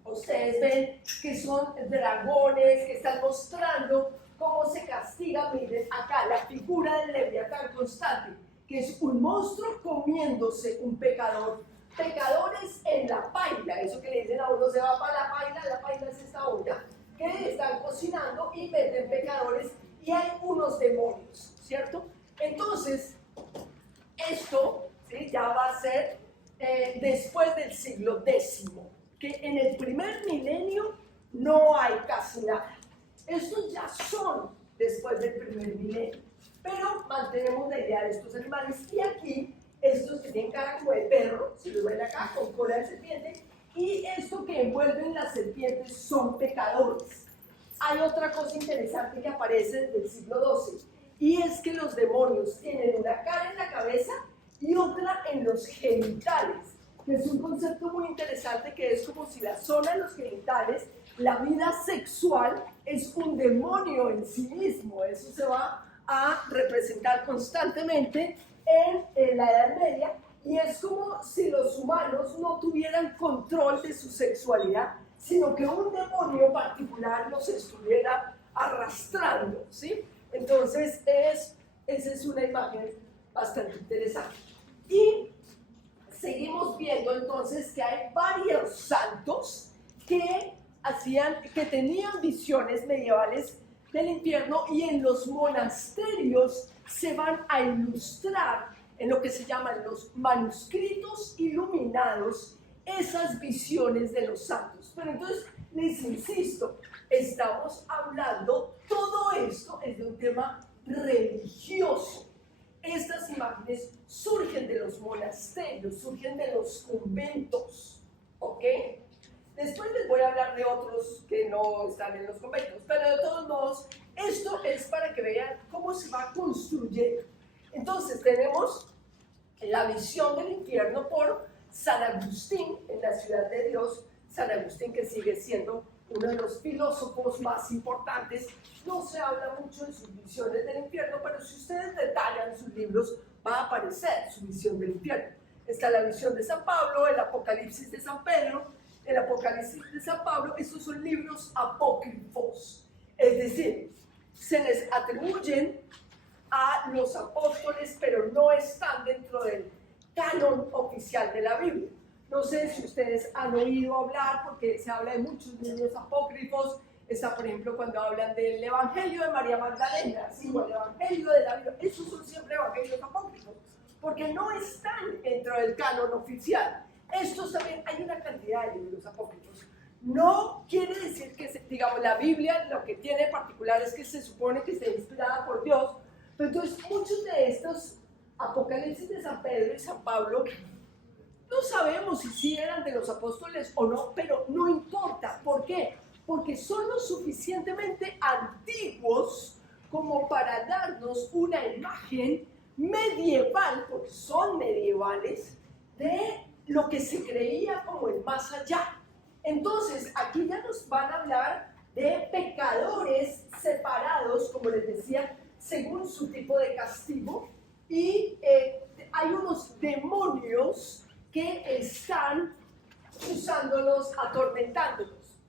ustedes ven que son dragones que están mostrando cómo se castiga. Miren acá la figura del Leviatán constante, que es un monstruo comiéndose un pecador. Pecadores en la paila, eso que le dicen a uno, se va para la paila es esta olla, que están cocinando y meten pecadores, y hay unos demonios, ¿cierto? Entonces, esto, ¿sí?, ya va a ser después del siglo X, que en el primer milenio no hay casi nada. Estos ya son después del primer milenio, pero mantenemos la idea de estos animales, y aquí estos que tienen cara como de perro, si lo ven acá, con cola de serpiente, y esto que envuelven las serpientes son pecadores. Hay otra cosa interesante que aparece desde el siglo XII, y es que los demonios tienen una cara en la cabeza y otra en los genitales, que es un concepto muy interesante, que es como si la zona de los genitales, la vida sexual, es un demonio en sí mismo. Eso se va a representar constantemente en la Edad Media, y es como si los humanos no tuvieran control de su sexualidad, sino que un demonio particular los estuviera arrastrando, ¿sí? Entonces, esa es una imagen bastante interesante. Y seguimos viendo entonces que hay varios santos que tenían visiones medievales del infierno, y en los monasterios se van a ilustrar en lo que se llaman los manuscritos iluminados esas visiones de los santos. Pero entonces les insisto, estamos hablando, todo esto es de un tema religioso. Estas imágenes surgen de los monasterios, surgen de los conventos, ¿ok? Después les voy a hablar de otros que no están en los conventos, pero de todos modos, esto es para que vean cómo se va construyendo. Entonces tenemos la visión del infierno por San Agustín en la Ciudad de Dios, San Agustín que sigue siendo uno de los filósofos más importantes. No se habla mucho de sus visiones del infierno, pero si ustedes detallan sus libros va a aparecer su visión del infierno. Está la visión de San Pablo, el Apocalipsis de San Pedro, el Apocalipsis de San Pablo. Estos son libros apócrifos, es decir, se les atribuyen a los apóstoles, pero no están dentro del canon oficial de la Biblia. No sé si ustedes han oído hablar, porque se habla de muchos libros apócrifos. Está, por ejemplo, cuando hablan del Evangelio de María Magdalena, ¿sí? O el Evangelio de la Biblia. Esos son siempre evangelios apócrifos, porque no están dentro del canon oficial. Estos también, hay una cantidad de libros apócrifos. No quiere decir que, digamos, la Biblia lo que tiene particular es que se supone que está inspirada por Dios, pero entonces muchos de estos Apocalipsis de San Pedro y San Pablo no sabemos si sí eran de los apóstoles o no, pero no importa. ¿Por qué? Porque son lo suficientemente antiguos como para darnos una imagen medieval, porque son medievales, de lo que se creía como el más allá. Entonces, aquí ya nos van a hablar de pecadores separados, como les decía, según su tipo de castigo, y hay unos demonios que están usándolos, atormentándolos,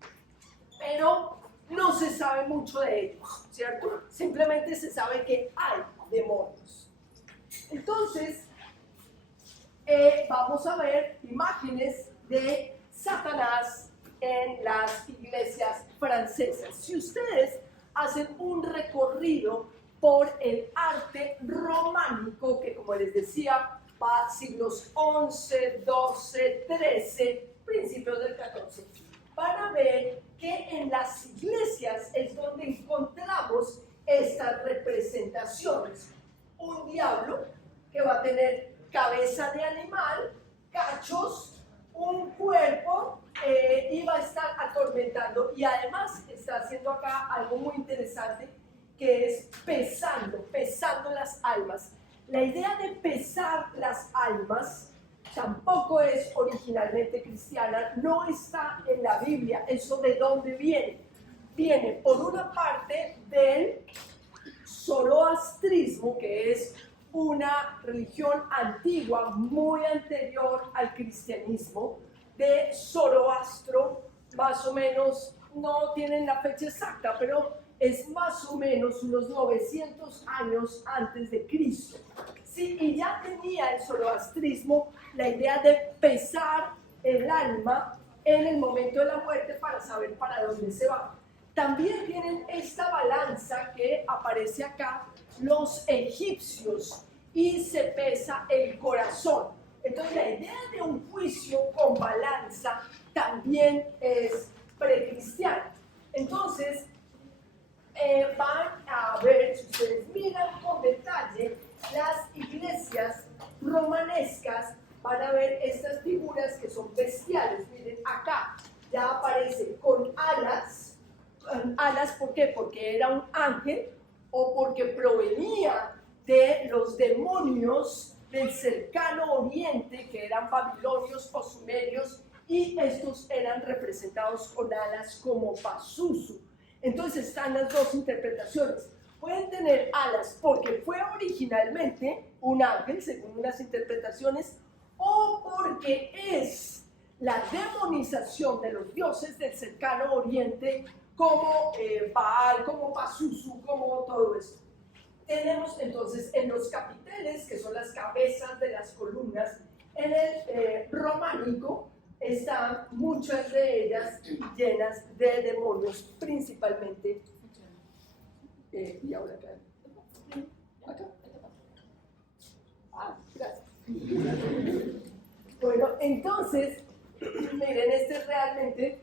pero no se sabe mucho de ellos, ¿cierto? Simplemente se sabe que hay demonios. Entonces, vamos a ver imágenes de Satanás en las iglesias francesas. Si ustedes hacen un recorrido por el arte románico, que como les decía, va siglos 11, 12, 13, principios del 14, van a ver que en las iglesias es donde encontramos estas representaciones. Un diablo que va a tener cabeza de animal, cachos, un cuerpo, y va a estar atormentando. Y además está haciendo acá algo muy interesante, que es pesando las almas. La idea de pesar las almas tampoco es originalmente cristiana, no está en la Biblia. ¿Eso de dónde viene? Viene por una parte del zoroastrismo, que es una religión antigua, muy anterior al cristianismo, de Zoroastro, más o menos, no tienen la fecha exacta, pero es más o menos unos 900 años antes de Cristo. Sí, y ya tenía el zoroastrismo la idea de pesar el alma en el momento de la muerte para saber para dónde se va. También tienen esta balanza que aparece acá, los egipcios, y se pesa el corazón. Entonces la idea de un juicio con balanza también es precristiana. Entonces van a ver, si ustedes miran con detalle las iglesias romanescas, van a ver estas figuras que son bestiales. Miren acá, ya aparece con alas. Alas, ¿por qué? Porque era un ángel o porque provenía de los demonios del cercano oriente, que eran babilonios o sumerios, y estos eran representados con alas como Pazuzu. Entonces están las dos interpretaciones. Pueden tener alas porque fue originalmente un ángel, según unas interpretaciones, o porque es la demonización de los dioses del cercano oriente, como Baal, como Pazuzu, como todo esto. Tenemos entonces en los capiteles, que son las cabezas de las columnas, en el románico, están muchas de ellas llenas de demonios, principalmente. Y ahora acá. ¿Acá? Ah, gracias. Bueno, entonces, miren, este es realmente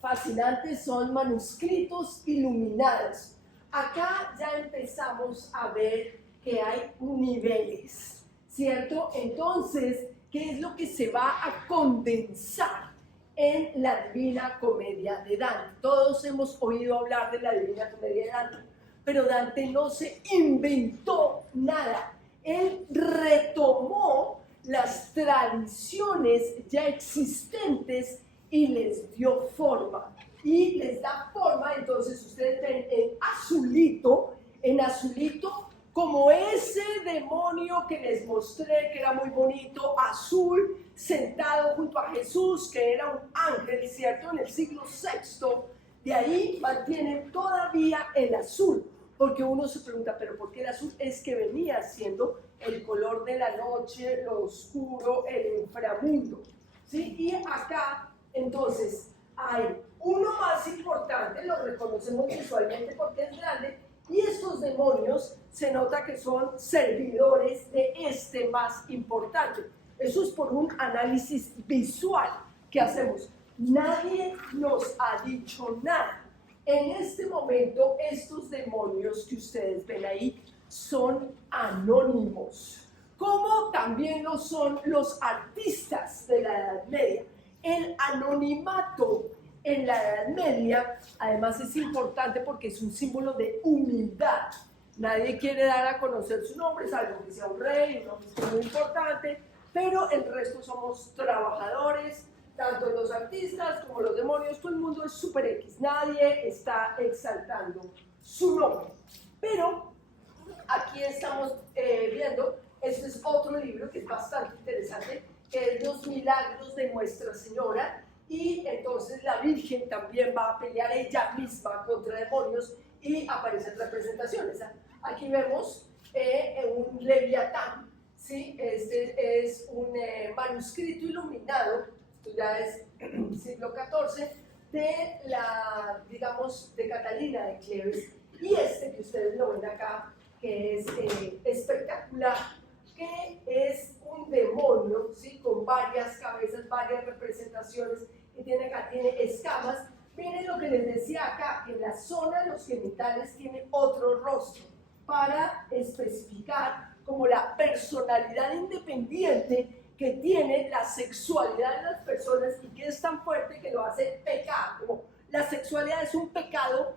fascinante, son manuscritos iluminados. Acá ya empezamos a ver que hay niveles, ¿cierto? Entonces, ¿qué es lo que se va a condensar en la Divina Comedia de Dante? Todos hemos oído hablar de la Divina Comedia de Dante, pero Dante no se inventó nada. Él retomó las tradiciones ya existentes y les dio forma. Y les da forma, entonces ustedes ven en azulito, como ese demonio que les mostré, que era muy bonito, azul, sentado junto a Jesús, que era un ángel, ¿cierto? En el siglo VI, de ahí mantienen todavía el azul, porque uno se pregunta, ¿pero por qué el azul? Es que venía siendo el color de la noche, lo oscuro, el inframundo, ¿sí? Y acá, entonces, hay uno más importante, lo reconocemos visualmente porque es grande, y estos demonios se nota que son servidores de este más importante. Eso es por un análisis visual que hacemos. Nadie nos ha dicho nada. En este momento, estos demonios que ustedes ven ahí son anónimos, como también lo son los artistas de la Edad Media. El anonimato en la Edad Media, además, es importante porque es un símbolo de humildad. Nadie quiere dar a conocer su nombre, salvo que sea un rey, un hombre muy importante, pero el resto somos trabajadores, tanto los artistas como los demonios, todo el mundo es super X, nadie está exaltando su nombre. Pero aquí estamos viendo, este es otro libro que es bastante interesante, que es Los Milagros de Nuestra Señora, y entonces la Virgen también va a pelear ella misma contra demonios y aparecen representaciones. Aquí vemos un leviatán, ¿sí? Este es un manuscrito iluminado, esto ya es siglo XIV, de la, digamos, de Catalina de Cleves, y este que ustedes lo ven acá, que es espectacular, que es un demonio, ¿sí? Con varias cabezas, varias representaciones, que tiene acá, tiene escamas. Miren lo que les decía acá, que en la zona de los genitales tiene otro rostro, para especificar como la personalidad independiente que tiene la sexualidad de las personas y que es tan fuerte que lo hace pecar. Como la sexualidad es un pecado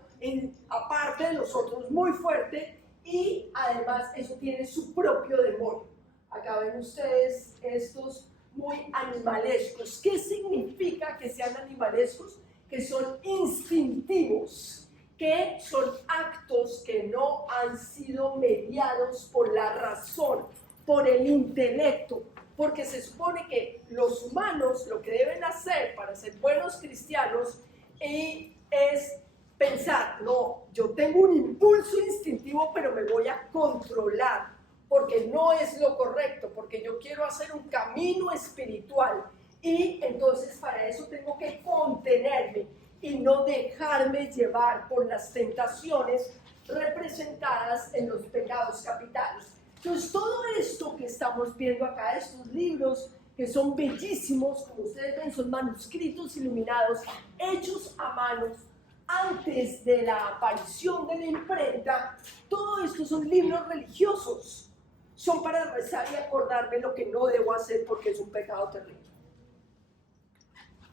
aparte de los otros muy fuerte, y además eso tiene su propio demonio. Acá ven ustedes estos muy animalescos. ¿Qué significa que sean animalescos? Que son instintivos, que son actos que no han sido mediados por la razón, por el intelecto, porque se supone que los humanos lo que deben hacer para ser buenos cristianos es pensar, no, yo tengo un impulso instintivo, pero me voy a controlar, porque no es lo correcto, porque yo quiero hacer un camino espiritual, y entonces para eso tengo que contenerme y no dejarme llevar por las tentaciones representadas en los pecados capitales. Entonces todo esto que estamos viendo acá, estos libros que son bellísimos, como ustedes ven, son manuscritos iluminados, hechos a manos, antes de la aparición de la imprenta. Todo esto son libros religiosos, son para rezar y acordarme lo que no debo hacer porque es un pecado terrible.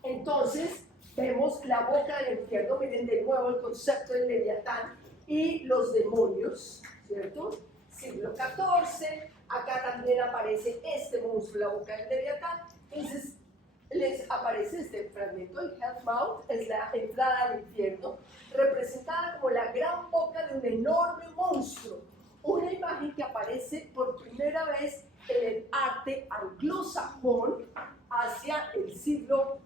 Entonces vemos la boca del infierno, miren de nuevo el concepto del leviatán y los demonios, ¿cierto? Siglo XIV, acá también aparece este monstruo, la boca del leviatán. Entonces les aparece este fragmento, el Hellmouth, es la entrada al infierno, representada como la gran boca de un enorme monstruo, una imagen que aparece por primera vez en el arte anglosajón hacia el siglo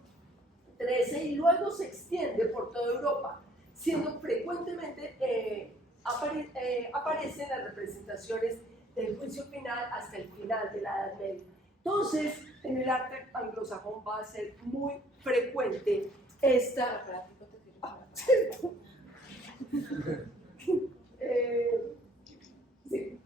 XIII y luego se extiende por toda Europa, siendo frecuentemente aparecen las representaciones del juicio final hasta el final de la Edad Media. Entonces, en el arte anglosajón va a ser muy frecuente esta... sí.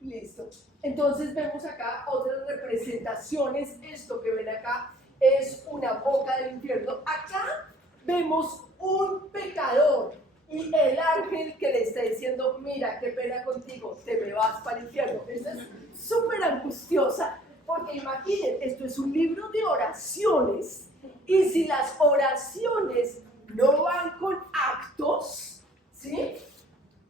Listo. Entonces vemos acá otras representaciones. Esto que ven acá es una boca del infierno. Acá vemos un pecador y el ángel que le está diciendo, mira, qué pena contigo, te me vas para el infierno. Esa es súper angustiosa, porque imaginen, esto es un libro de oraciones, y si las oraciones no van con actos, ¿sí?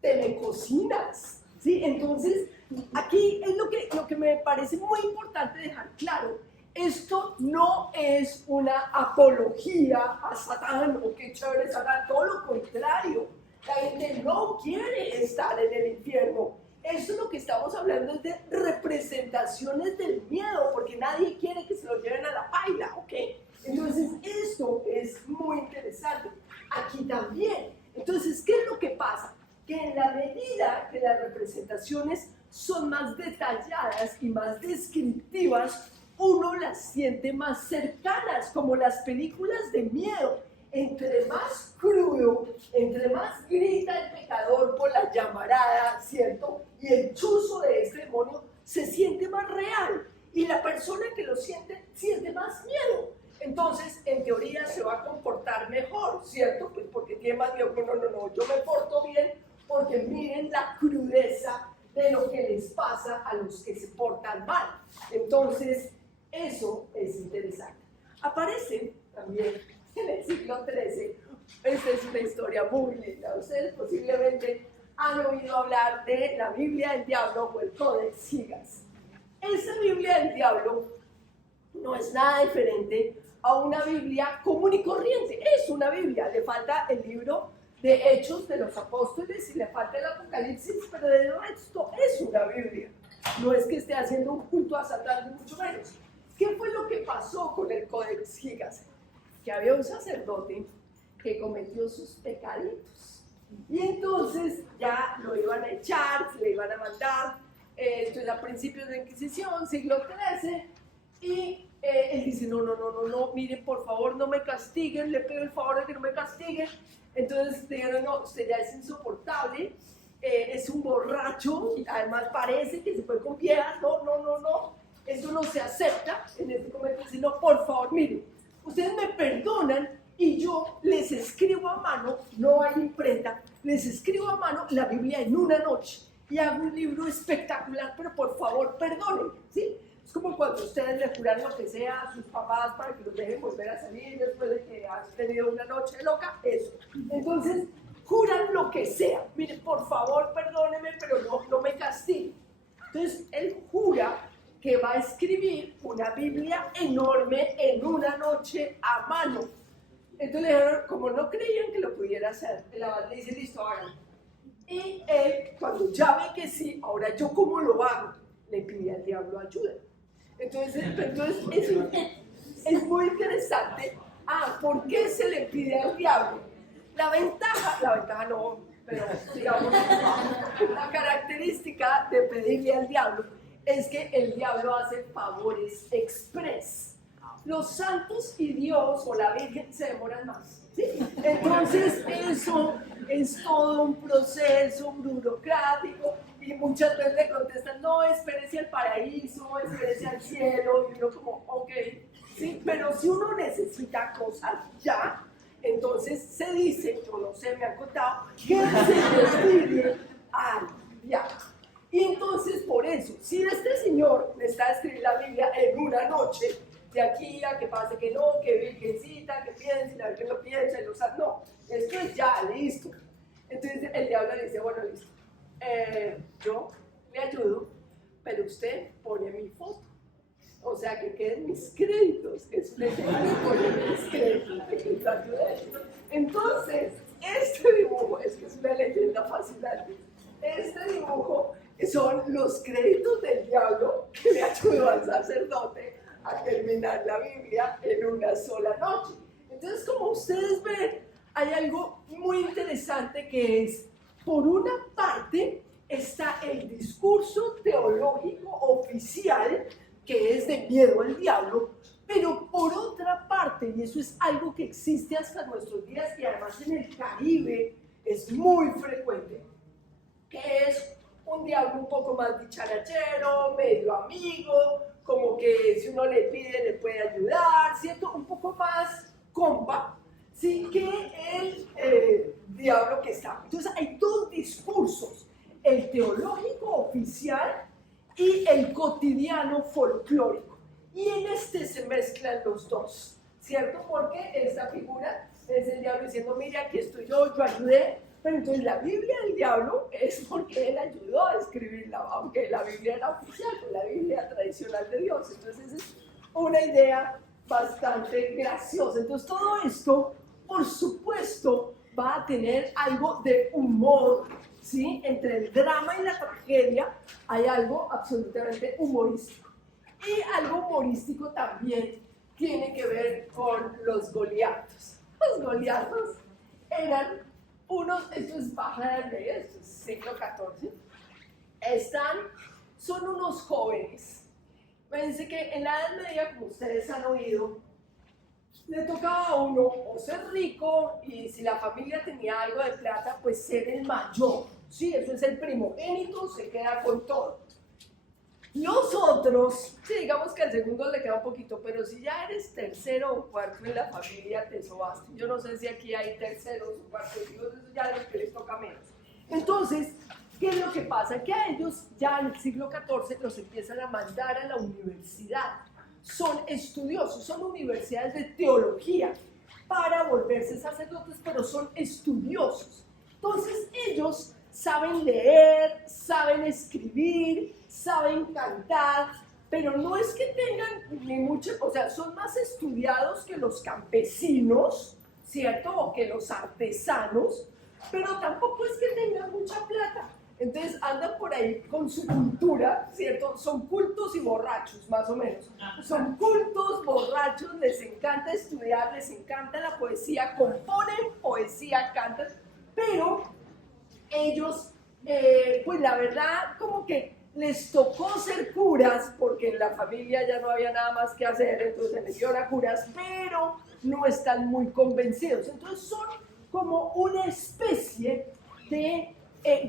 Te me cocinas, ¿sí? Entonces aquí es lo que me parece muy importante dejar claro. Esto no es una apología a Satán o que chévere Satán, todo lo contrario. La gente no quiere estar en el infierno. Eso es lo que estamos hablando, es de representaciones del miedo, porque nadie quiere que se lo lleven a la paila, ¿ok? Entonces, esto es muy interesante. Aquí también. Entonces, ¿qué es lo que pasa? Que en la medida que las representaciones son más detalladas y más descriptivas, uno las siente más cercanas, como las películas de miedo. Entre más crudo, entre más grita el pecador por la llamarada, ¿cierto? Y el chuzo de este demonio se siente más real. Y la persona que lo siente, siente más miedo. Entonces, en teoría, se va a comportar mejor, ¿cierto? Pues porque tiene más miedo. No, yo me porto bien porque miren la crudeza de lo que les pasa a los que se portan mal. Entonces, eso es interesante. Aparece también en el siglo XIII, esta es una historia muy linda. Ustedes posiblemente han oído hablar de la Biblia del Diablo o el Codex Gigas. Esa Biblia del Diablo no es nada diferente a una Biblia común y corriente. Es una Biblia, le falta el libro de Hechos de los Apóstoles y le falta el Apocalipsis, pero de resto es una Biblia. No es que esté haciendo un culto a Satán, ni mucho menos. ¿Qué fue lo que pasó con el Codex Gigas? Que había un sacerdote que cometió sus pecaditos. Y entonces ya lo iban a echar, se le iban a mandar, esto es a principios de la Inquisición, siglo XIII, y él dice, no, miren, por favor, no me castiguen, le pido el favor de que no me castiguen. Entonces dijeron, no, usted ya es insoportable, es un borracho, además parece que se fue con viejas, no, eso no se acepta. En este momento dice, no, por favor, miren, ustedes me perdonan y yo les escribo a mano, no hay imprenta, les escribo a mano la Biblia en una noche y hago un libro espectacular, pero por favor perdonen, ¿sí? Es como cuando ustedes le juran lo que sea a sus papás para que los dejen volver a salir después de que has tenido una noche loca, eso. Entonces, juran lo que sea, miren, por favor perdónenme, pero no me castiguen. Entonces, él jura que va a escribir una Biblia enorme en una noche a mano. Entonces le dijeron, como no creían que lo pudiera hacer, el abad le dice, listo, háganlo. Y él, cuando ya ve que sí, ahora yo cómo lo hago, le pide al diablo ayuda. Entonces es muy interesante. ¿Por qué se le pide al diablo? La ventaja no, pero digamos, la característica de pedirle al diablo es que el diablo hace favores express. Los santos y Dios o la Virgen se demoran más, ¿sí? Entonces eso es todo un proceso burocrático y muchas veces le contestan, no, espérese al paraíso, espérese al cielo, y uno como, ok, ¿sí? Pero si uno necesita cosas ya, entonces se dice, yo no sé, me han contado, que se le pide al diablo. Y entonces, por eso, si este señor le está escribiendo la Biblia en una noche, de aquí a que pase que no, que virgencita, que piense, la Virgen lo piensa, y lo sabe, no, esto es ya, listo. Entonces el diablo le dice, bueno, listo, yo le ayudo, pero usted pone mi foto. O sea, que queden mis créditos, es un ejemplo, pone mis créditos de que yo ayudé. Entonces, este dibujo, es que es una leyenda fascinante, este dibujo son los créditos del diablo que le ayudó al sacerdote a terminar la Biblia en una sola noche. Entonces, como ustedes ven, hay algo muy interesante que es, por una parte, está el discurso teológico oficial, que es de miedo al diablo, pero por otra parte, y eso es algo que existe hasta nuestros días y además en el Caribe es muy frecuente, que es un diablo un poco más dicharachero, medio amigo, como que si uno le pide le puede ayudar, ¿cierto? Un poco más compa, ¿sí? Que el diablo que está. Entonces hay dos discursos, el teológico oficial y el cotidiano folclórico. Y en este se mezclan los dos, ¿cierto? Porque esta figura es el diablo diciendo, mira, aquí estoy yo ayudé, Pero entonces la Biblia del diablo es porque él ayudó a escribirla, aunque la Biblia era oficial, pues la Biblia tradicional de Dios. Entonces es una idea bastante graciosa. Entonces todo esto, por supuesto, va a tener algo de humor, ¿sí? Entre el drama y la tragedia hay algo absolutamente humorístico. Y algo humorístico también tiene que ver con los goliatos. Los goliatos eran esto es Baja Edad Media, esto es siglo XIV, son unos jóvenes. Fíjense que en la Edad Media, como ustedes han oído, le tocaba a uno o ser rico y si la familia tenía algo de plata, pues ser el mayor. Sí, eso es el primogénito, se queda con todo. Los otros, sí, digamos que al segundo le queda un poquito, pero si ya eres tercero o cuarto en la familia, te sobaste. Yo no sé si aquí hay terceros o cuartos hijos, eso ya es lo que les toca menos. Entonces, ¿qué es lo que pasa? Que a ellos ya en el siglo XIV los empiezan a mandar a la universidad. Son estudiosos, son universidades de teología para volverse sacerdotes, pero son estudiosos. Entonces, ellos saben leer, saben escribir, saben cantar, pero no es que tengan ni mucho, o sea, son más estudiados que los campesinos, ¿cierto? O que los artesanos, pero tampoco es que tengan mucha plata. Entonces andan por ahí con su cultura, ¿cierto? Son cultos y borrachos, más o menos. Son cultos, borrachos, les encanta estudiar, les encanta la poesía, componen poesía, cantan, pero ellos, pues la verdad, como que les tocó ser curas, porque en la familia ya no había nada más que hacer, entonces se metieron a curas, pero no están muy convencidos. Entonces son como una especie de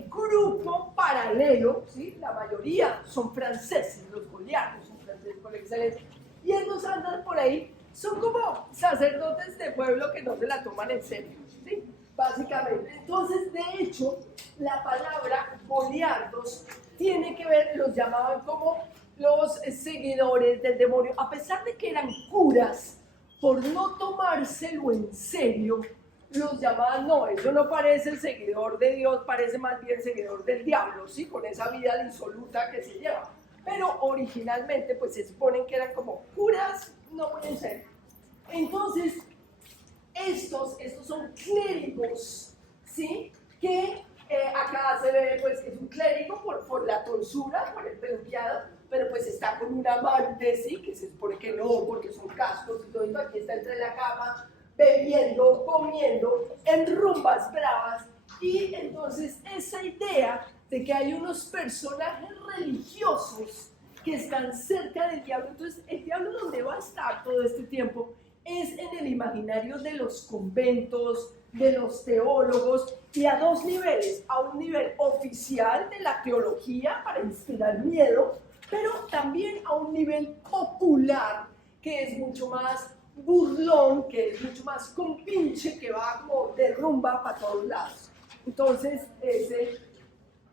grupo paralelo, ¿sí? La mayoría son franceses, los goliatos son franceses por excelencia, y ellos andan por ahí, son como sacerdotes de pueblo que no se la toman en serio, ¿sí? Básicamente. Entonces, de hecho, la palabra goliardos tiene que ver, los llamaban como los seguidores del demonio, a pesar de que eran curas, por no tomárselo en serio, los llamaban, no, eso no parece el seguidor de Dios, parece más bien seguidor del diablo, ¿sí? Con esa vida disoluta que se lleva. Pero originalmente, pues se suponen que eran como curas, no muy en serio. Entonces, estos son clérigos, ¿sí? Que acá se ve, pues, que es un clérigo por la tonsura, por el peluqueado, pero pues está con un amante, ¿sí? Que se supone que no, porque son cascos y todo esto, aquí está entre la cama, bebiendo, comiendo, en rumbas bravas, y entonces esa idea de que hay unos personajes religiosos que están cerca del diablo, entonces el diablo donde va a estar todo este tiempo es en el imaginario de los conventos, de los teólogos, y a dos niveles, a un nivel oficial de la teología para inspirar miedo, pero también a un nivel popular que es mucho más burlón, que es mucho más compinche, que va como de rumba para todos lados. Entonces, ese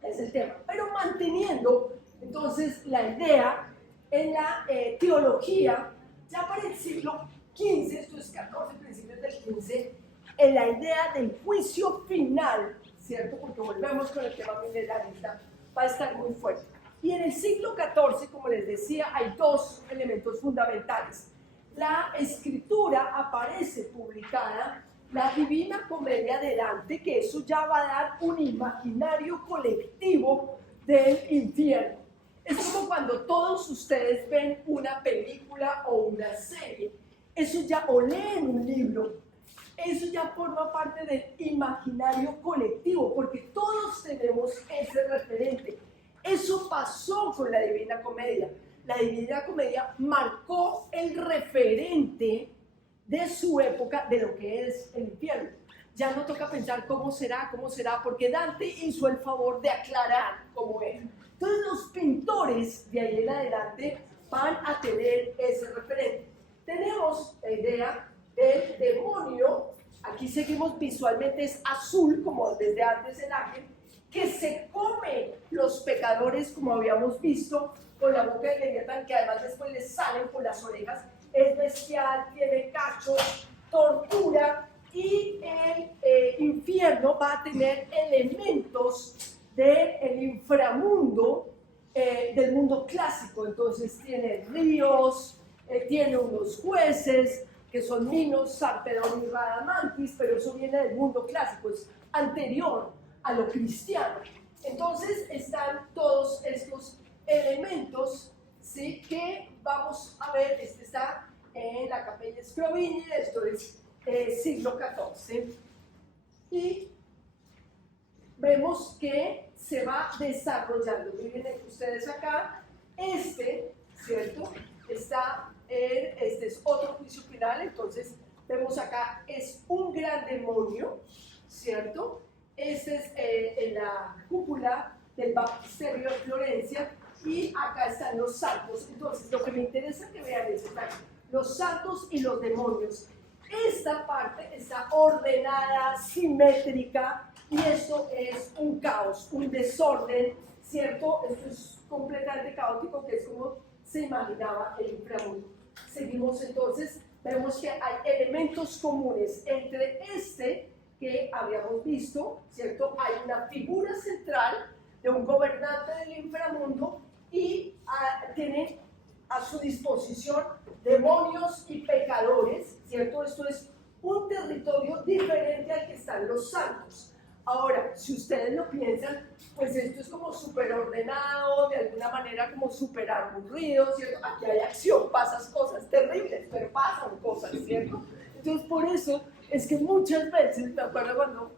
es el tema. Pero manteniendo, entonces, la idea en la teología, ya para el siglo XV, esto es 14, principios del XV, en la idea del juicio final, ¿cierto? Porque volvemos con el tema milenarista, va a estar muy fuerte. Y en el siglo XIV, como les decía, hay dos elementos fundamentales. La escritura aparece publicada, la Divina Comedia de Dante, que eso ya va a dar un imaginario colectivo del infierno. Es como cuando todos ustedes ven una película o una serie, eso ya, o leen un libro, eso ya forma parte del imaginario colectivo, porque todos tenemos ese referente. Eso pasó con la Divina Comedia. La Divina Comedia marcó el referente de su época de lo que es el infierno. Ya no toca pensar cómo será, porque Dante hizo el favor de aclarar cómo era. Entonces los pintores de ahí en adelante van a tener ese referente. Tenemos la idea del demonio, aquí seguimos visualmente, es azul, como desde antes el ángel, que se come los pecadores, como habíamos visto, con la boca de Leviatán, que además después les salen por las orejas, es bestial, tiene cachos, tortura, y el infierno va a tener elementos del inframundo, del mundo clásico. Entonces tiene ríos, tiene unos jueces que son Minos, Sarpedón y Radamantis, pero eso viene del mundo clásico, es anterior a lo cristiano. Entonces están todos estos elementos, ¿sí?, que vamos a ver. Este está en la Capella Scrovegni, esto es siglo XIV, y vemos que se va desarrollando. Miren ustedes acá, ¿cierto? Este es otro juicio final. Entonces vemos acá, es un gran demonio, ¿cierto? Este es en la cúpula del baptisterio de Florencia, y acá están los santos. Entonces lo que me interesa que vean es los santos y los demonios. Esta parte está ordenada, simétrica, y esto es un caos, un desorden, ¿cierto? Esto es completamente caótico, que es como se imaginaba el inframundo. Seguimos entonces, vemos que hay elementos comunes entre que habíamos visto, ¿cierto? Hay una figura central de un gobernante del inframundo, y tiene a su disposición demonios y pecadores, ¿cierto? Esto es un territorio diferente al que están los santos. Ahora, si ustedes lo piensan, pues esto es como súper ordenado, de alguna manera como súper aburrido, ¿cierto? Aquí hay acción, pasan cosas terribles, pero pasan cosas, ¿cierto? Entonces, por eso es que muchas veces, me acuerdo cuando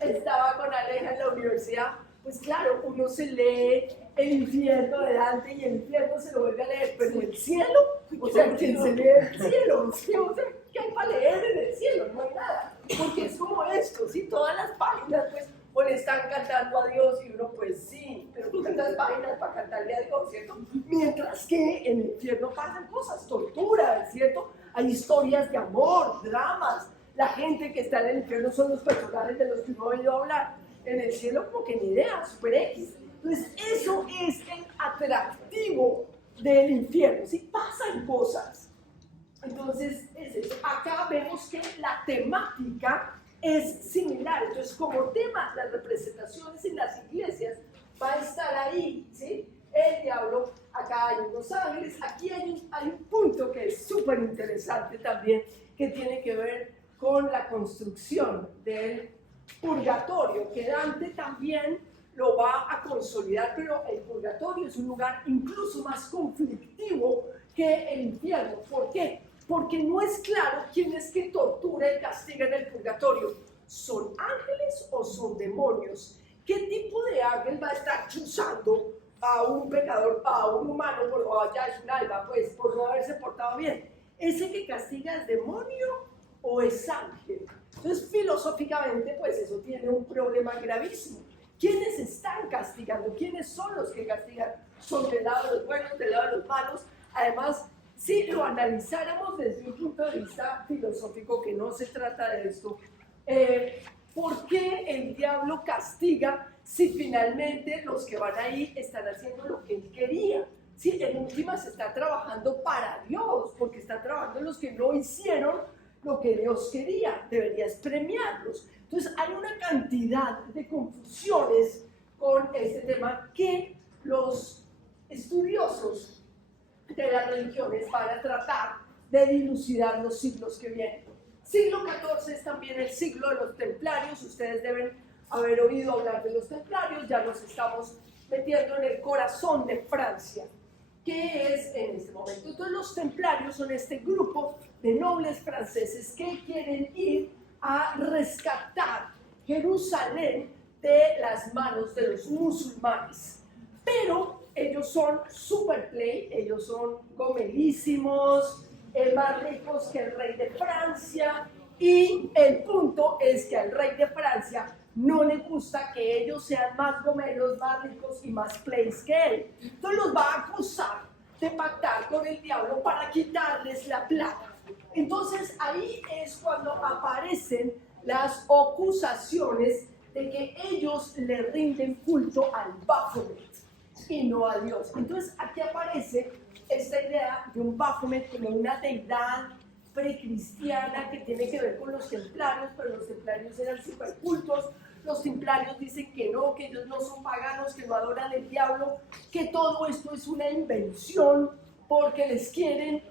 estaba con Aleja en la universidad, pues claro, uno se lee el infierno de Dante y el infierno se lo vuelve a leer, pero el cielo, o sea, ¿quién se lee el cielo? ¿Sí? O sea, ¿qué hay para leer en el cielo? No hay nada, porque es como esto, ¿sí? Todas las páginas, pues, o le están cantando a Dios, y uno, pues sí, pero ¿cuántas páginas para cantarle a Dios, cierto? Mientras que en el infierno pasan cosas, tortura, ¿cierto? Hay historias de amor, dramas. La gente que está en el infierno son los personajes de los que uno ha oído hablar. En el cielo, como que ni idea, super X. Entonces, eso es el atractivo del infierno, ¿sí? Pasan cosas. Entonces, es eso. Acá vemos que la temática es similar. Entonces, como tema, las representaciones en las iglesias va a estar ahí, ¿sí? El diablo, acá hay unos ángeles. Aquí hay un punto que es súper interesante también, que tiene que ver con la construcción del purgatorio, que Dante también lo va a consolidar, pero el purgatorio es un lugar incluso más conflictivo que el infierno. ¿Por qué? Porque no es claro quién es que tortura y castiga en el purgatorio. ¿Son ángeles o son demonios? ¿Qué tipo de ángel va a estar chuzando a un pecador, a un humano, por ya es un alma, pues, por no haberse portado bien? ¿Ese que castiga es demonio o es ángel? Entonces, filosóficamente, pues eso tiene un problema gravísimo. ¿Quiénes están castigando? ¿Quiénes son los que castigan? ¿Son del lado de los buenos, del lado de los malos? Además, si lo analizáramos desde un punto de vista filosófico, que no se trata de esto, ¿por qué el diablo castiga si finalmente los que van ahí están haciendo lo que él quería? Sí, en última se está trabajando para Dios, porque está trabajando los que no hicieron lo que Dios quería, deberías premiarlos. Entonces hay una cantidad de confusiones con este tema que los estudiosos de las religiones van a tratar de dilucidar los siglos que vienen. Siglo XIV es también el siglo de los templarios. Ustedes deben haber oído hablar de los templarios. Ya nos estamos metiendo en el corazón de Francia, que es en este momento. Entonces los templarios son este grupo de nobles franceses que quieren ir a rescatar Jerusalén de las manos de los musulmanes. Pero ellos son super play, ellos son gomelísimos, más ricos que el rey de Francia, y el punto es que al rey de Francia no le gusta que ellos sean más gomelos, más ricos y más plays que él. Entonces los va a acusar de pactar con el diablo para quitarles la plata. Entonces ahí es cuando aparecen las acusaciones de que ellos le rinden culto al Baphomet y no a Dios. Entonces aquí aparece esta idea de un Baphomet como una deidad precristiana que tiene que ver con los templarios, pero los templarios eran supercultos. Los templarios dicen que no, que ellos no son paganos, que no adoran el diablo, que todo esto es una invención porque les quieren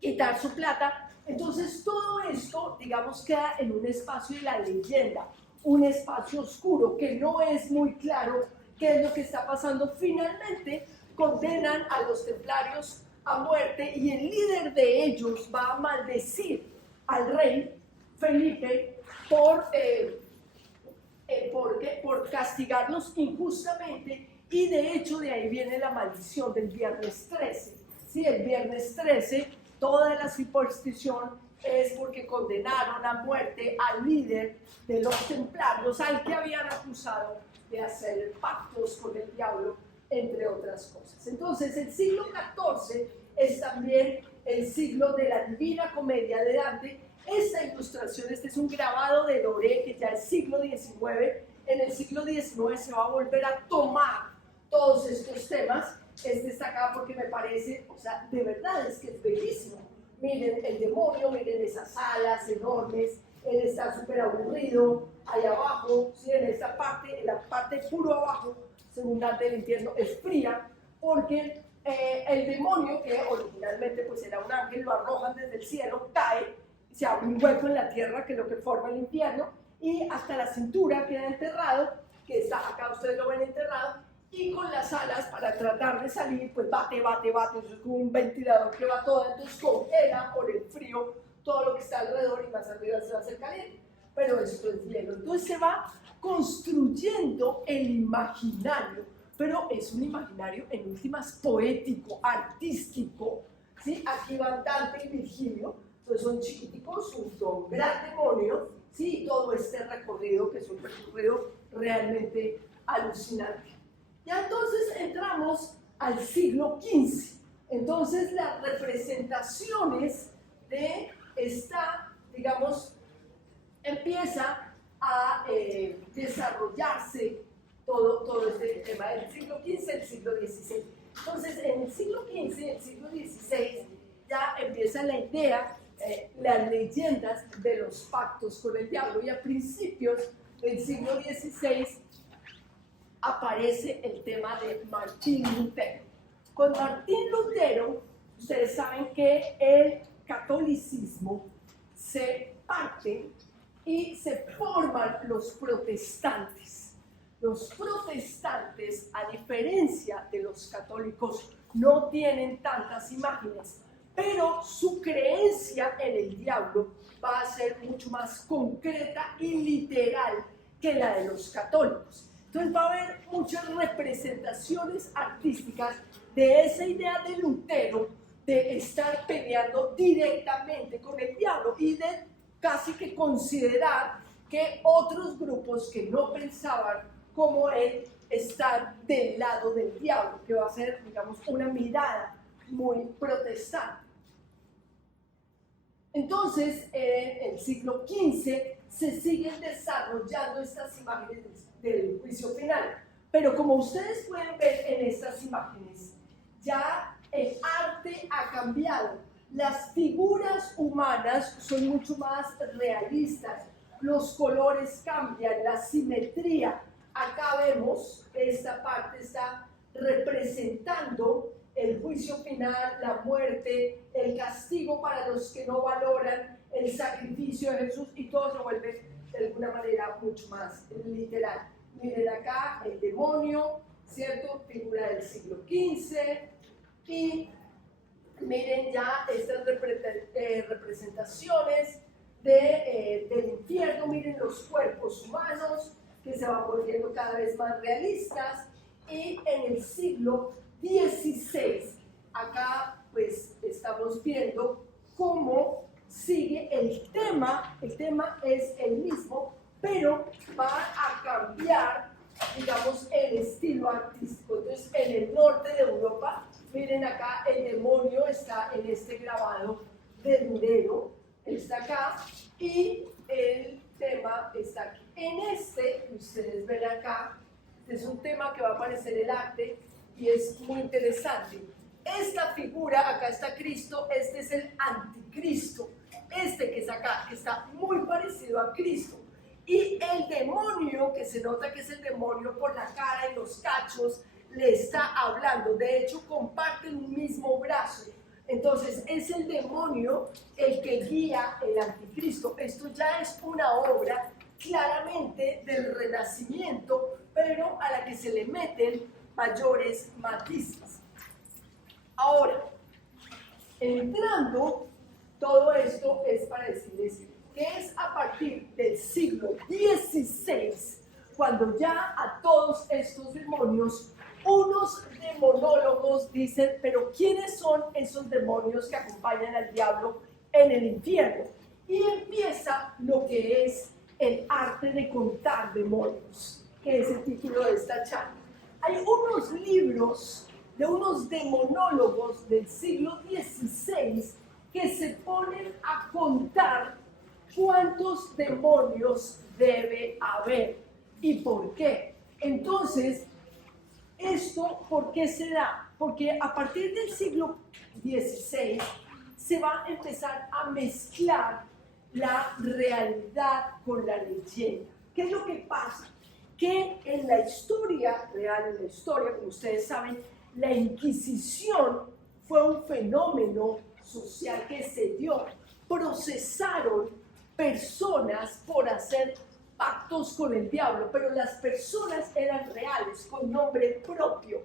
quitar su plata. Entonces todo esto, digamos, queda en un espacio de la leyenda, un espacio oscuro que no es muy claro qué es lo que está pasando. Finalmente condenan a los templarios a muerte y el líder de ellos va a maldecir al rey Felipe por castigarlos injustamente, y de hecho de ahí viene la maldición del viernes 13. ¿Sí? El viernes 13, toda la superstición es porque condenaron a muerte al líder de los templarios, al que habían acusado de hacer pactos con el diablo, entre otras cosas. Entonces el siglo XIV es también el siglo de la Divina Comedia de Dante. Esta ilustración, este es un grabado de Doré, que ya es siglo XIX. En el siglo XIX se va a volver a tomar todos estos temas. Este está acá porque me parece, o sea, de verdad es que es bellísimo. Miren el demonio, miren esas alas enormes, él está súper aburrido. Ahí abajo, ¿sí? En esta parte, en la parte puro abajo, según Dante, el infierno es fría, porque el demonio, que originalmente pues era un ángel, lo arrojan desde el cielo, cae, se abre un hueco en la tierra, que es lo que forma el infierno, y hasta la cintura queda enterrado, que está acá, ustedes lo ven enterrado, y con las alas para tratar de salir, pues bate, eso es como un ventilador que va todo, entonces congela por el frío todo lo que está alrededor y más arriba se va a hacer caliente. Pero esto es hielo. Entonces se va construyendo el imaginario, pero es un imaginario en últimas poético, artístico. ¿Sí? Aquí van Dante y Virgilio, entonces son chiquiticos, un gran demonio, ¿sí? Todo este recorrido, que es un recorrido realmente alucinante. Ya entonces entramos al siglo XV. Entonces las representaciones de esta, digamos, empieza a desarrollarse todo este tema del siglo XV, el siglo XVI. Entonces, en el siglo XV y el siglo XVI ya empieza la idea, las leyendas de los pactos con el diablo, y a principios del siglo XVI aparece el tema de Martín Lutero. Con Martín Lutero, ustedes saben que el catolicismo se parte y se forman los protestantes. Los protestantes, a diferencia de los católicos, no tienen tantas imágenes, pero su creencia en el diablo va a ser mucho más concreta y literal que la de los católicos. Entonces va a haber muchas representaciones artísticas de esa idea de Lutero de estar peleando directamente con el diablo y de casi que considerar que otros grupos que no pensaban como él están del lado del diablo, que va a ser, digamos, una mirada muy protestante. Entonces, en el siglo XV se siguen desarrollando estas imágenes del juicio final, pero como ustedes pueden ver en estas imágenes, ya el arte ha cambiado. Las figuras humanas son mucho más realistas, los colores cambian, la simetría. Acá vemos que esta parte está representando el juicio final, la muerte, el castigo para los que no valoran el sacrificio de Jesús, y todo se vuelve de alguna manera mucho más literal. Miren acá el demonio, ¿cierto? Figura del siglo XV, y miren ya estas representaciones del infierno. Miren los cuerpos humanos que se van volviendo cada vez más realistas. Y en el siglo XVI, acá pues estamos viendo cómo sigue el tema es el mismo, pero va a cambiar, digamos, el estilo artístico. Entonces, en el norte de Europa, miren acá, el demonio está en este grabado de Durero, está acá, y el tema está aquí. En este, ustedes ven acá, este es un tema que va a aparecer el arte y es muy interesante. Esta figura, acá está Cristo, este es el anticristo. anticristo, este que es acá, que está muy parecido a Cristo. Y el demonio, que se nota que es el demonio por la cara y los cachos, le está hablando. De hecho, comparten un mismo brazo. Entonces, es el demonio el que guía el anticristo. Esto ya es una obra claramente del Renacimiento, pero a la que se le meten mayores matices. Ahora, entrando, todo esto es para decirles que es a partir del siglo XVI cuando ya a todos estos demonios, unos demonólogos dicen, pero ¿quiénes son esos demonios que acompañan al diablo en el infierno? Y empieza lo que es el arte de contar demonios, que es el título de esta charla. Hay unos libros de unos demonólogos del siglo XVI que se ponen a contar cuántos demonios debe haber y por qué. Entonces, ¿esto por qué se da? Porque a partir del siglo XVI se va a empezar a mezclar la realidad con la leyenda. ¿Qué es lo que pasa? Que en la historia real, en la historia, como ustedes saben, la Inquisición fue un fenómeno social que se dio. Procesaron personas por hacer pactos con el diablo, pero las personas eran reales, con nombre propio.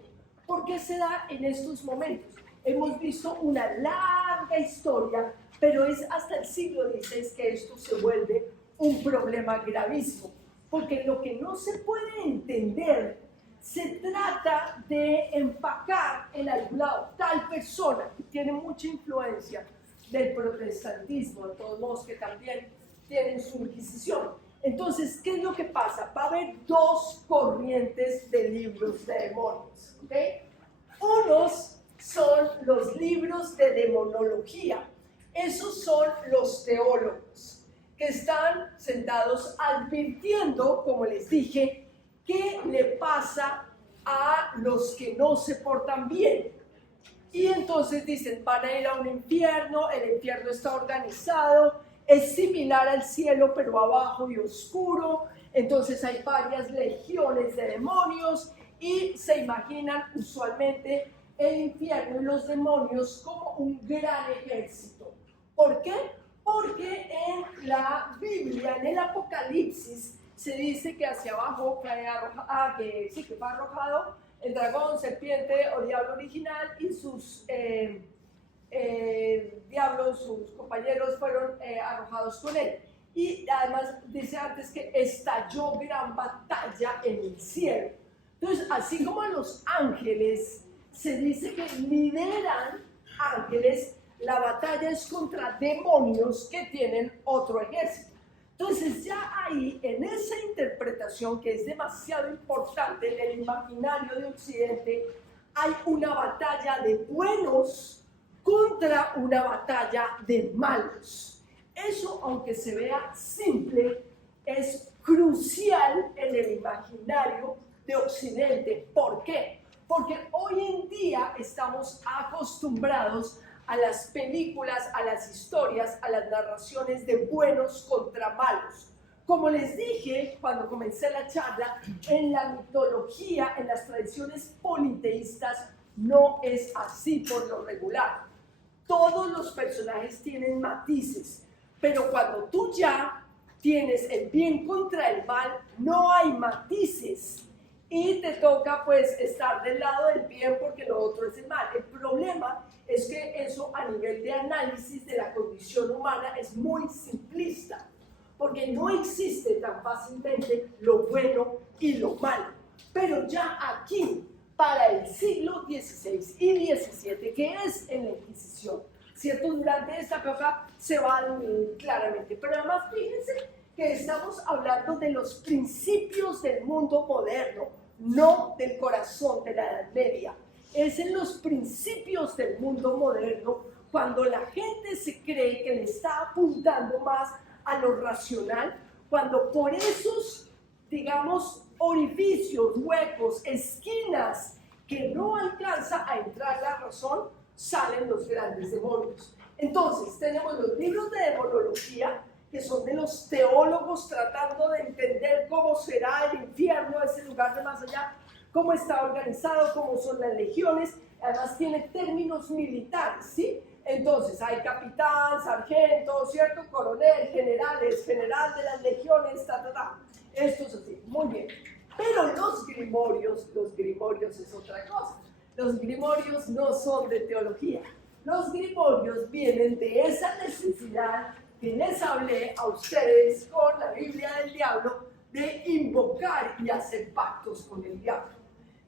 ¿Por qué se da en estos momentos? Hemos visto una larga historia, pero es hasta el siglo XVI que esto se vuelve un problema gravísimo, porque lo que no se puede entender, se trata de empacar en algún lado tal persona que tiene mucha influencia del protestantismo, de todos modos que también tienen su Inquisición. Entonces, ¿qué es lo que pasa? Va a haber dos corrientes de libros de demonios, ¿okay? Unos son los libros de demonología. Esos son los teólogos que están sentados advirtiendo, como les dije, qué le pasa a los que no se portan bien. Y entonces dicen, van a ir a un infierno, el infierno está organizado, es similar al cielo, pero abajo y oscuro. Entonces hay varias legiones de demonios y se imaginan usualmente el infierno y los demonios como un gran ejército. ¿Por qué? Porque en la Biblia, en el Apocalipsis, se dice que hacia abajo que fue arrojado el dragón, serpiente o diablo original y sus diablos, sus compañeros fueron arrojados con él. Y además dice antes que estalló gran batalla en el cielo. Entonces, así como a los ángeles se dice que lideran ángeles, la batalla es contra demonios que tienen otro ejército. Entonces ya ahí, en esa interpretación que es demasiado importante en el imaginario de Occidente, hay una batalla de buenos contra una batalla de malos. Eso, aunque se vea simple, es crucial en el imaginario de Occidente. ¿Por qué? Porque hoy en día estamos acostumbrados a las películas, a las historias, a las narraciones de buenos contra malos. Como les dije cuando comencé la charla, en la mitología, en las tradiciones politeístas, no es así por lo regular. Todos los personajes tienen matices, pero cuando tú ya tienes el bien contra el mal, no hay matices. Y te toca pues estar del lado del bien porque lo otro es el mal. El problema es que eso a nivel de análisis de la condición humana es muy simplista, porque no existe tan fácilmente lo bueno y lo malo. Pero ya aquí, para el siglo XVI y XVII, que es en la Inquisición, ¿cierto? Durante esta época se va a definir claramente. Pero además fíjense que estamos hablando de los principios del mundo moderno, no del corazón de la Edad Media. Es en los principios del mundo moderno cuando la gente se cree que le está apuntando más a lo racional, cuando por esos, digamos, orificios, huecos, esquinas que no alcanza a entrar la razón, salen los grandes demonios. Entonces, tenemos los libros de demonología, que son de los teólogos tratando de entender cómo será el infierno, ese lugar de más allá, cómo está organizado, cómo son las legiones. Además tiene términos militares, ¿sí? Entonces hay capitán, sargento, ¿cierto? Coronel, generales, general de las legiones, Esto es así, muy bien. Pero los grimorios es otra cosa. Los grimorios no son de teología. Los grimorios vienen de esa necesidad que les hablé a ustedes con la Biblia del diablo de invocar y hacer pactos con el diablo.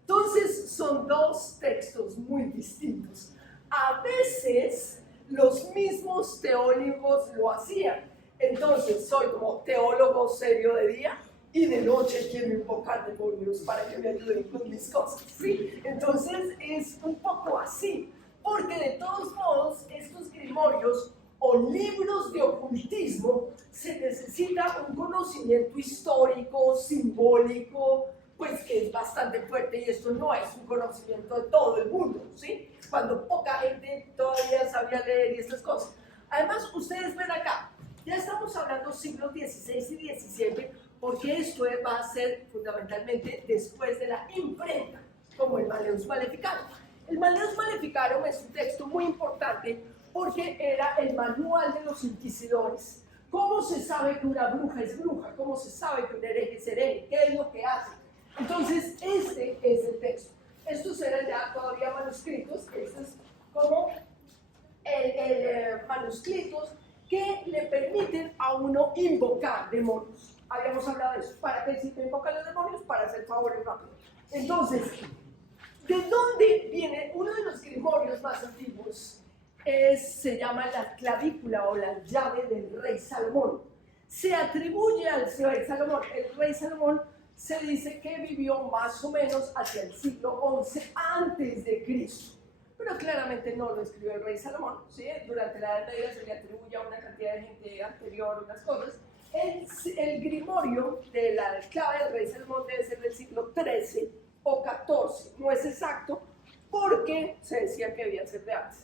Entonces son dos textos muy distintos. A veces los mismos teólogos lo hacían. Entonces soy como teólogo serio de día y de noche quiero invocar demonios para que me ayuden con mis cosas, ¿sí? Entonces es un poco así, porque de todos modos estos grimorios o libros de ocultismo se necesita un conocimiento histórico, simbólico, pues que es bastante fuerte, y esto no es un conocimiento de todo el mundo, ¿sí? Cuando poca gente todavía sabía leer y estas cosas. Además, ustedes ven acá, ya estamos hablando siglos XVI y XVII, porque esto va a ser fundamentalmente después de la imprenta, como el Malleus Maleficarum. El Malleus Maleficarum es un texto muy importante porque era el manual de los inquisidores. ¿Cómo se sabe que una bruja es bruja? ¿Cómo se sabe que un hereje es hereje? ¿Qué es lo que hace? Entonces, este es el texto. Estos eran ya todavía manuscritos, estos es como manuscritos que le permiten a uno invocar demonios. Habíamos hablado de eso. ¿Para qué sirve invocar los demonios? Para hacer favores rápidos. Entonces, ¿de dónde viene uno de los grimorios más antiguos? Se llama la clavícula o la llave del rey Salomón. Se atribuye al rey Salomón. El rey Salomón se dice que vivió más o menos hacia el siglo XI antes de Cristo. Pero claramente no lo escribió el rey Salomón, ¿sí? Durante la Edad Media se le atribuye a una cantidad de gente anterior unas cosas. El grimorio de la clave del rey Salomón debe ser del siglo XIII o XIV. No es exacto porque se decía que debía ser de antes.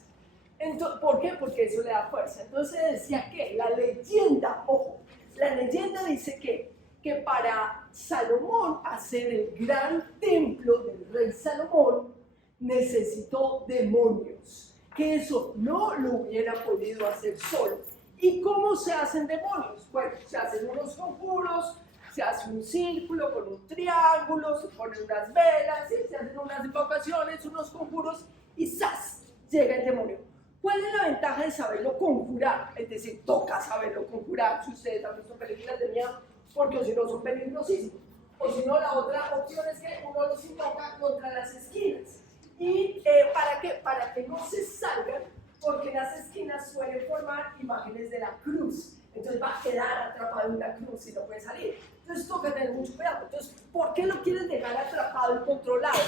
Entonces, ¿por qué? Porque eso le da fuerza. Entonces se decía que la leyenda, ojo, la leyenda dice que para Salomón hacer el gran templo del rey Salomón necesitó demonios, que eso no lo hubiera podido hacer solo. ¿Y cómo se hacen demonios? Bueno, se hacen unos conjuros, se hace un círculo con un triángulo, se ponen unas velas, ¿sí? Se hacen unas invocaciones, unos conjuros y ¡zas! Llega el demonio. ¿Cuál es la ventaja de saberlo conjurar? Es decir, toca saberlo conjurar, si ustedes han visto películas de miedo, porque si no son peligrosísimos. O si no, la otra opción es que uno los invoca contra las esquinas. ¿Y para qué? Para que no se salgan, porque las esquinas suelen formar imágenes de la cruz. Entonces va a quedar atrapado en una cruz y no puede salir. Entonces toca tener mucho cuidado. Entonces, ¿por qué lo quieres dejar atrapado y controlado?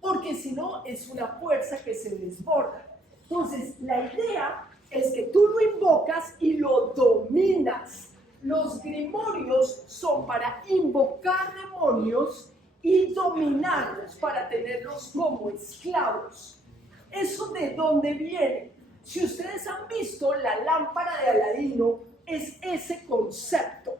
Porque si no, es una fuerza que se desborda. Entonces, la idea es que tú lo invocas y lo dominas. Los grimorios son para invocar demonios y dominarlos, para tenerlos como esclavos. ¿Eso de dónde viene? Si ustedes han visto la lámpara de Aladino, es ese concepto.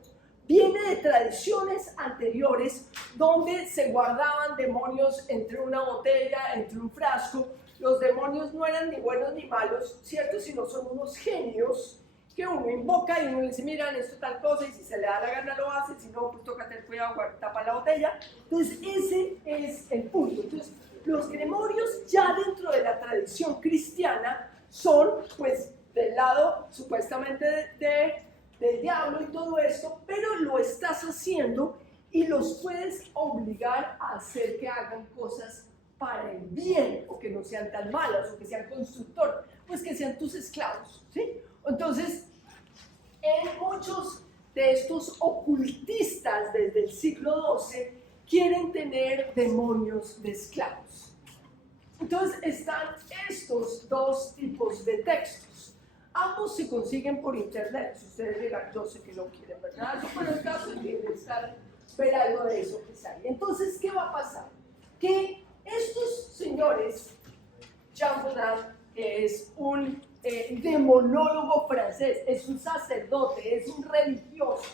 Viene de tradiciones anteriores donde se guardaban demonios entre una botella, entre un frasco. Los demonios no eran ni buenos ni malos, ¿cierto? Sino son unos genios que uno invoca y uno le dice, miran, esto tal cosa, y si se le da la gana lo hace, si no, pues toca tener cuidado, tapa la botella. Entonces, ese es el punto. Entonces, los grimorios ya dentro de la tradición cristiana son, pues, del lado supuestamente del diablo y todo esto, pero lo estás haciendo y los puedes obligar a hacer que hagan cosas para el bien, o que no sean tan malas, o que sean constructores, pues que sean tus esclavos, ¿sí? Entonces, en muchos de estos ocultistas desde el siglo XII quieren tener demonios de esclavos. Entonces están estos dos tipos de textos. Ambos se consiguen por internet. Si ustedes digan, yo sé que no quieren, ¿verdad? Pero el caso es que deben estar esperando de eso que sale. Entonces, ¿qué va a pasar? Que estos señores, Jean Bodin, que es un demonólogo francés, es un sacerdote, es un religioso.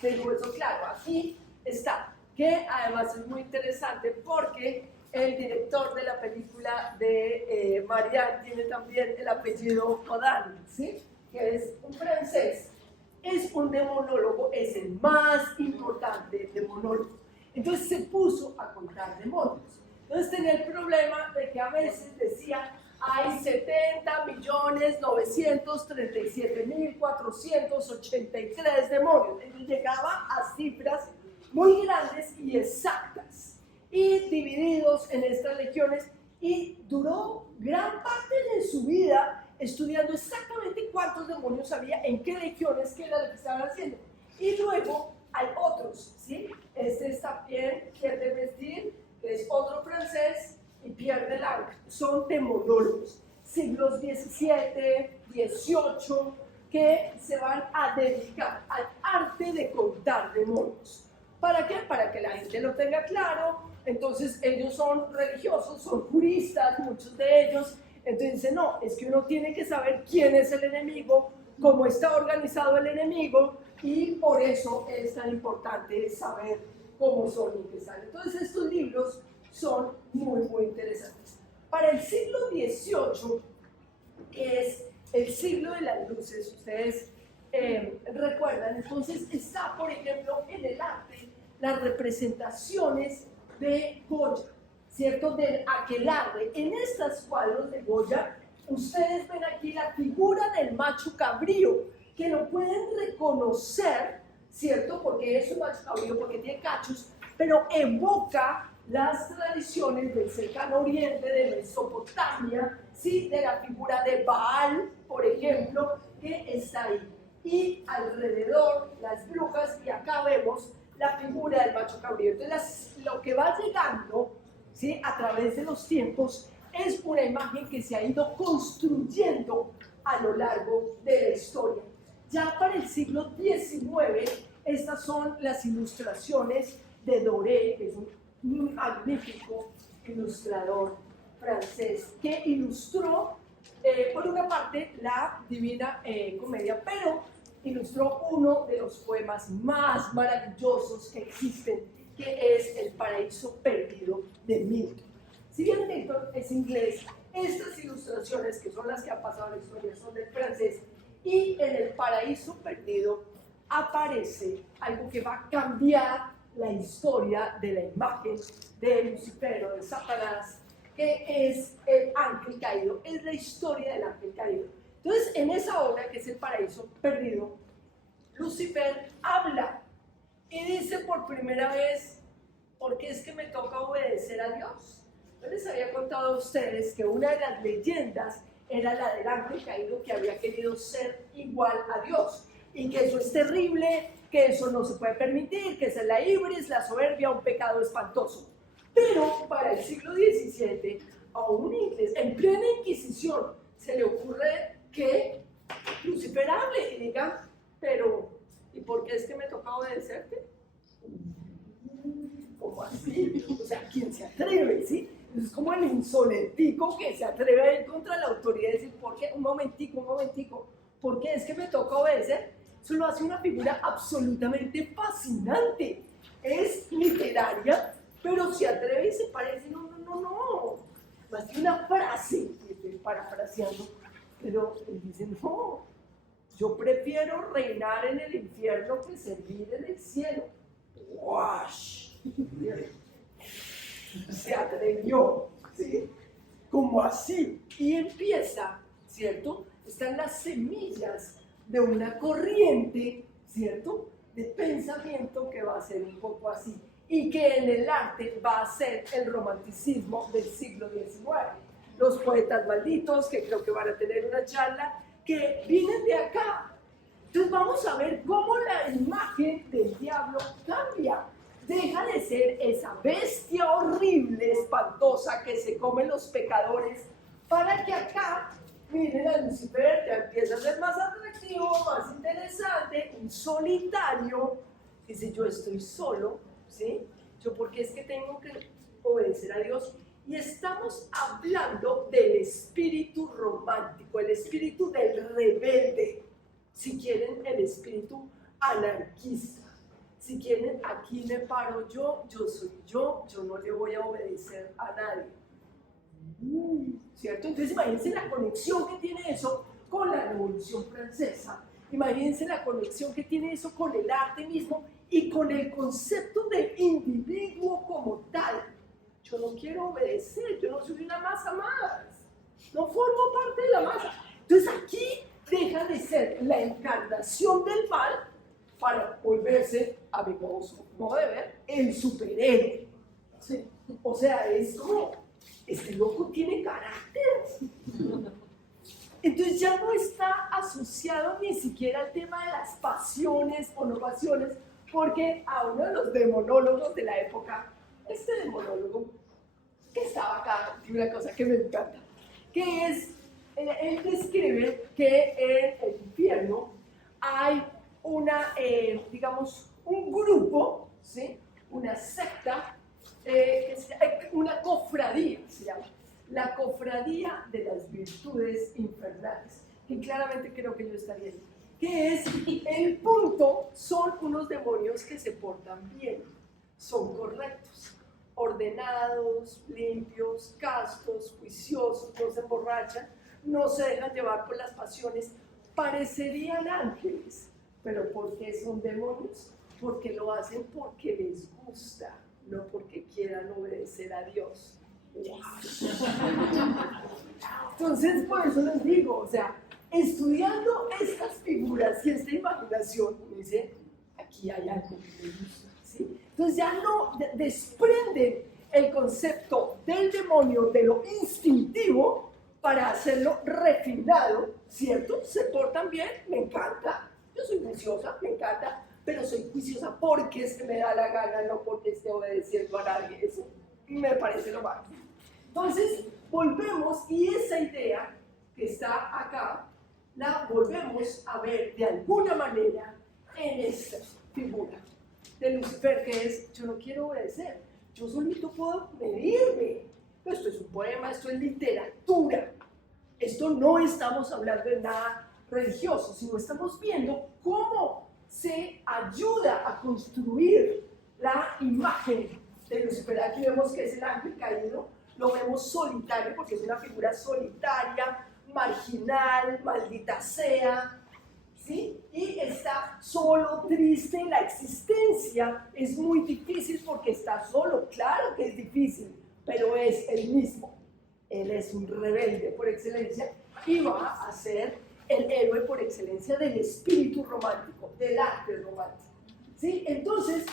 Tengo eso claro, aquí está, que además es muy interesante porque el director de la película de Marianne tiene también el apellido Rodin, ¿sí? Que es un francés, es un demonólogo, es el más importante demonólogo. Entonces se puso a contar demonios. Entonces tenía el problema de que a veces decía hay 70.937.483 demonios. Entonces llegaba a cifras muy grandes y exactas, y divididos en estas legiones, y duró gran parte de su vida estudiando exactamente cuántos demonios había, en qué legiones, qué era lo que estaban haciendo. Y luego hay otros, ¿sí? Este es también Pierre de Mestir, que es otro francés, y Pierre de Lange, son demonólogos, siglos XVII, XVIII, que se van a dedicar al arte de contar demonios. ¿Para qué? Para que la gente lo tenga claro. Entonces ellos son religiosos, son juristas, muchos de ellos. Entonces dicen, no, es que uno tiene que saber quién es el enemigo, cómo está organizado el enemigo, y por eso es tan importante saber cómo son y qué salen. Entonces estos libros son muy, muy interesantes. Para el siglo XVIII, que es el siglo de las luces, ustedes recuerdan, entonces está, por ejemplo, en el arte, las representaciones de Goya, ¿cierto? Del aquelarre. En estos cuadros de Goya, ustedes ven aquí la figura del macho cabrío, que lo pueden reconocer, ¿cierto? Porque es un macho cabrío, porque tiene cachos, pero evoca las tradiciones del cercano oriente, de Mesopotamia, ¿sí? De la figura de Baal, por ejemplo, que está ahí. Y alrededor las brujas, y acá vemos la figura del macho cabrío. Entonces lo que va llegando, ¿sí? A través de los tiempos es una imagen que se ha ido construyendo a lo largo de la historia. Ya para el siglo XIX, estas son las ilustraciones de Doré, que es un magnífico ilustrador francés, que ilustró, por una parte, la Divina Comedia, pero ilustró uno de los poemas más maravillosos que existen, que es El Paraíso Perdido de Milton. Si bien Milton es inglés, estas ilustraciones, que son las que han pasado a la historia, son del francés, y en El Paraíso Perdido aparece algo que va a cambiar la historia de la imagen de Lucifer o de Satanás, que es el ángel caído, es la historia del ángel caído. Entonces, en esa obra, que es El Paraíso Perdido, Lucifer habla y dice por primera vez, ¿por qué es que me toca obedecer a Dios? Yo les había contado a ustedes que una de las leyendas era la del ángel caído, que había querido ser igual a Dios, y que eso es terrible, que eso no se puede permitir, que esa es la ibris, la soberbia, un pecado espantoso. Pero para el siglo XVII, a un inglés, en plena Inquisición, se le ocurre que Lucifer hable y diga, pero, ¿y por qué es que me toca obedecerte? ¿Cómo así? O sea, ¿quién se atreve, sí? Es como el insolentico que se atreve a ir contra la autoridad y decir, ¿por qué? Un momentico, ¿por qué es que me toca obedecer? Eso lo hace una figura absolutamente fascinante. Es literaria, pero se atreve y se parece, no. Más que una frase, que estoy parafraseando, pero él dice, no, yo prefiero reinar en el infierno que servir en el cielo. ¡Wash! Se atrevió, ¿sí? Como así. Y empieza, ¿cierto? Están las semillas de una corriente, ¿cierto? De pensamiento que va a ser un poco así. Y que en el arte va a ser el romanticismo del siglo XIX. Los poetas malditos, que creo que van a tener una charla, que vienen de acá. Entonces vamos a ver cómo la imagen del diablo cambia. Deja de ser esa bestia horrible, espantosa, que se comen los pecadores, para que acá, miren a Lucifer, ya empieza a ser más atractivo, más interesante, un solitario. Dice, yo estoy solo, ¿sí? Yo, ¿por qué es que tengo que obedecer a Dios? Y estamos hablando del espíritu romántico, el espíritu del rebelde, si quieren el espíritu anarquista. Si quieren, aquí me paro yo soy yo no le voy a obedecer a nadie. ¿Cierto? Entonces imagínense la conexión que tiene eso con la Revolución Francesa, imagínense la conexión que tiene eso con el arte mismo y con el concepto del individuo como tal. Yo no quiero obedecer, yo no soy una masa más, no formo parte de la masa. Entonces aquí deja de ser la encarnación del mal para volverse, a mi modo de ver, el superhéroe. ¿Sí? O sea, es como, este loco tiene carácter. Entonces ya no está asociado ni siquiera al tema de las pasiones o no pasiones, porque a uno de los demonólogos de la época, este demonólogo que estaba acá, tiene una cosa que me encanta, que es, él describe que en el infierno hay una, digamos, un grupo, ¿sí? Una secta, una cofradía se llama, la cofradía de las virtudes infernales, que claramente creo que yo estaría ahí, que es el punto, son unos demonios que se portan bien, son correctos, ordenados, limpios, castos, juiciosos, no se emborrachan, no se dejan llevar por las pasiones, parecerían ángeles, pero ¿por qué son demonios? Porque lo hacen porque les gusta, no porque quieran obedecer a Dios. Entonces, por eso les digo, o sea, estudiando estas figuras y esta imaginación, uno dice, aquí hay algo que me gusta, ¿sí? Entonces ya no desprenden el concepto del demonio, de lo instintivo, para hacerlo refinado, ¿cierto? Se portan bien, me encanta, yo soy juiciosa, me encanta, pero soy juiciosa porque se me da la gana, no porque esté obedeciendo a nadie, eso me parece lo más. Entonces, volvemos, y esa idea que está acá, la volvemos a ver de alguna manera en esta figura de Lucifer, que es, yo no quiero obedecer, yo solito puedo medirme. Esto es un poema, esto es literatura, esto no estamos hablando de nada religioso, sino estamos viendo cómo se ayuda a construir la imagen de Lucifer. Aquí vemos que es el ángel caído, lo vemos solitario porque es una figura solitaria, marginal, maldita sea, ¿sí? Y está solo, triste, la existencia es muy difícil porque está solo, claro que es difícil, pero es el mismo. Él es un rebelde por excelencia y va a ser el héroe por excelencia del espíritu romántico, del arte romántico, ¿sí? Entonces,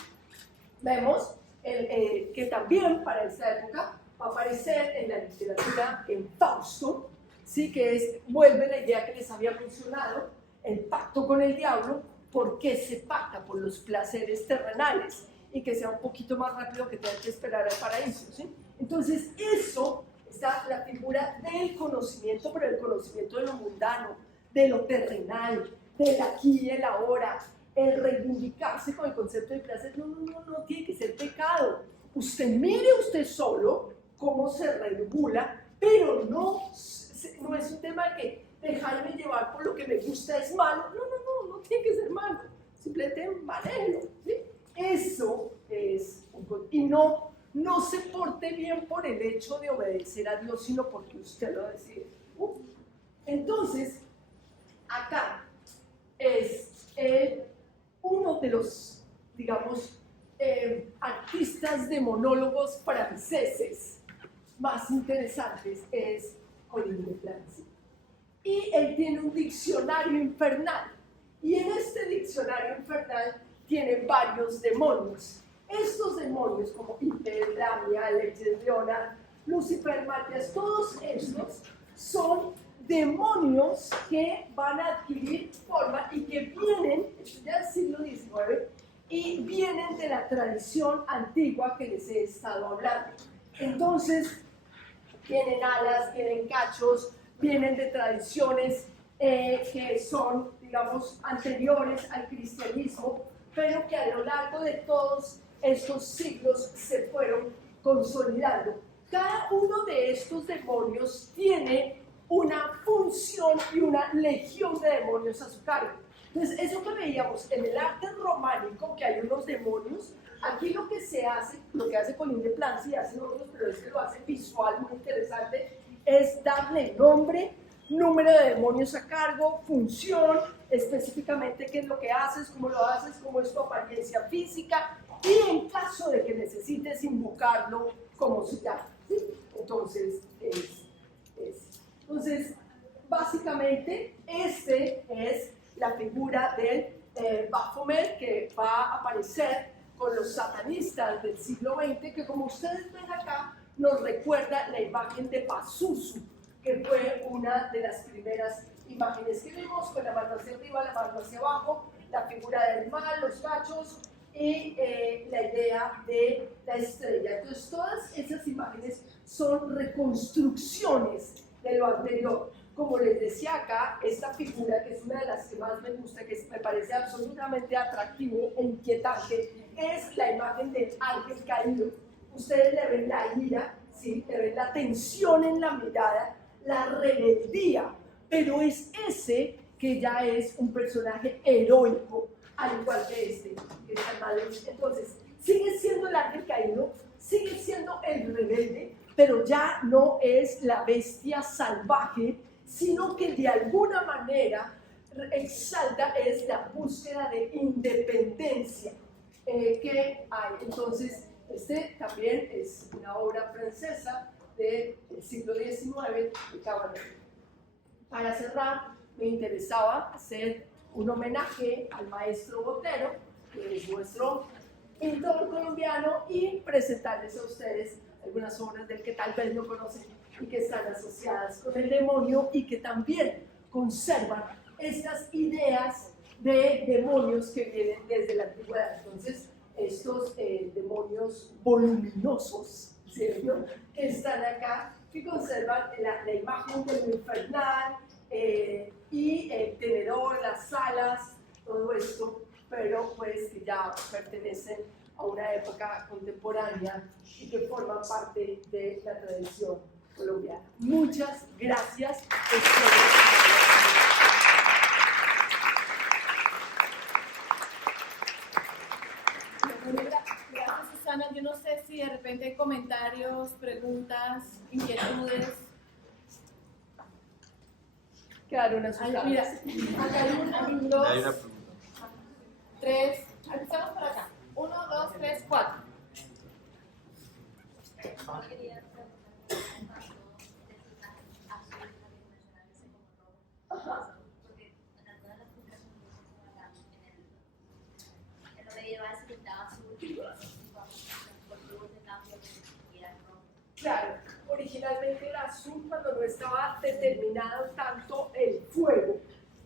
vemos que también para esta época va a aparecer en la literatura en Fausto, ¿sí? Que vuelve la idea que les había mencionado, el pacto con el diablo. ¿Por qué se pacta? Por los placeres terrenales y que sea un poquito más rápido que tengan que esperar al paraíso, ¿sí? Entonces, eso está la figura del conocimiento, pero el conocimiento de lo mundano, de lo terrenal, del aquí y el ahora, el reivindicarse con el concepto de placer. No tiene que ser pecado. Usted mire usted solo cómo se regula, pero no es un tema de que dejarme llevar por lo que me gusta es malo. No tiene que ser malo, simplemente manéjelo, ¿sí? Eso es y no se porte bien por el hecho de obedecer a Dios, sino porque usted lo decide. Entonces, acá es uno de los, digamos, artistas de monólogos franceses más interesantes, es Colin de Clancy. Y él tiene un diccionario infernal, y en este diccionario infernal tiene varios demonios. Estos demonios, como Hiper, Lamia, Alexis, Leonard, Lucifer, Matías, todos estos son demonios que van a adquirir forma y que vienen, esto ya es siglo XIX, y vienen de la tradición antigua que les he estado hablando. Entonces, tienen alas, tienen cachos, vienen de tradiciones que son, digamos, anteriores al cristianismo, pero que a lo largo de todos estos siglos se fueron consolidando. Cada uno de estos demonios tiene una función y una legión de demonios a su cargo. Entonces, eso que veíamos en el arte románico, que hay unos demonios, aquí lo que se hace, lo que hace Colin de Plans y hacen otros, pero es que lo hace visual, muy interesante, es darle nombre, número de demonios a cargo, función, específicamente qué es lo que haces, cómo lo haces, cómo es tu apariencia física, y en caso de que necesites invocarlo, cómo se llama. ¿Sí? Entonces, entonces, básicamente, este es la figura del Baphomet que va a aparecer con los satanistas del siglo XX, que como ustedes ven acá, nos recuerda la imagen de Pazuzu, que fue una de las primeras imágenes que vimos, con la mano hacia arriba, la mano hacia abajo, la figura del mal, los gachos y la idea de la estrella. Entonces, todas esas imágenes son reconstrucciones de lo anterior. Como les decía acá, esta figura, que es una de las que más me gusta, que me parece absolutamente atractivo e inquietante, es la imagen del ángel caído. Ustedes le ven la ira, ¿sí? Le ven la tensión en la mirada, la rebeldía, pero es ese que ya es un personaje heroico, al igual que este, que está mal. Entonces, sigue siendo el ángel caído, sigue siendo el rebelde, pero ya no es la bestia salvaje, sino que de alguna manera exalta es la búsqueda de independencia que hay. Entonces, este también es una obra francesa del siglo XIX de Caballero. Para cerrar, me interesaba hacer un homenaje al maestro Botero, que es nuestro pintor colombiano, y presentarles a ustedes algunas obras del que tal vez no conocen y que están asociadas con el demonio y que también conservan estas ideas de demonios que vienen desde la antigüedad. Entonces, estos demonios voluminosos, ¿cierto?, que están acá, que conservan la imagen del infernal y el tenedor, las alas, todo esto, pero pues que ya pertenecen a una época contemporánea y que forman parte de la tradición colombiana. Muchas gracias. Gracias, Susana. Yo no sé si de repente hay comentarios, preguntas, inquietudes. Quedaron asustadas. Mira, acá hay uno, dos, tres. Empezamos por acá. 1, 2, 3, 4. Ajá. Claro, originalmente era azul cuando no estaba determinado tanto el fuego.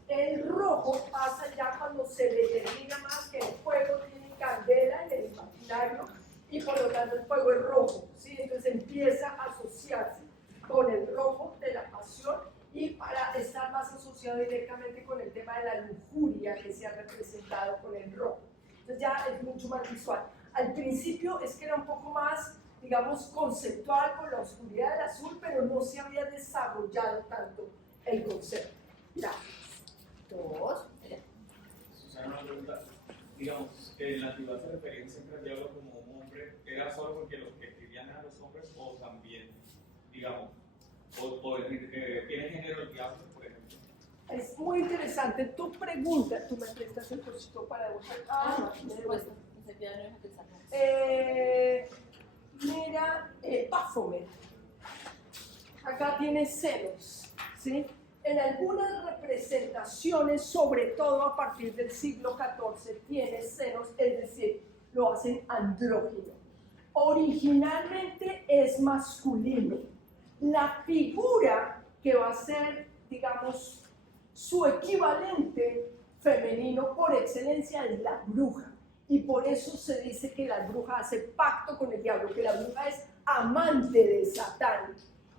El rojo pasa ya cuando se determina más que el fuego tiene candela en el imaginario y por lo tanto el fuego es rojo, ¿sí? Entonces empieza a asociarse con el rojo de la pasión y para estar más asociado directamente con el tema de la lujuria que se ha representado con el rojo. Entonces ya es mucho más visual. Al principio es que era un poco más, digamos, conceptual con la oscuridad del azul, pero no se había desarrollado tanto el concepto. Gracias. Dos. Susana, una pregunta. Digamos, que en la antigüedad se referían siempre al diablo como un hombre, ¿era solo porque los que escribían eran los hombres o también, digamos, tiene género el diablo, por ejemplo? Es muy interesante tu pregunta. Tú me prestas el cosito para buscar. Por supuesto. Mira, Baphomet. Acá tiene senos, ¿sí? En algunas representaciones, sobre todo a partir del siglo XIV, tiene senos, es decir, lo hacen andrógino. Originalmente es masculino. La figura que va a ser, digamos, su equivalente femenino por excelencia es la bruja. Y por eso se dice que la bruja hace pacto con el diablo, que la bruja es amante de Satán.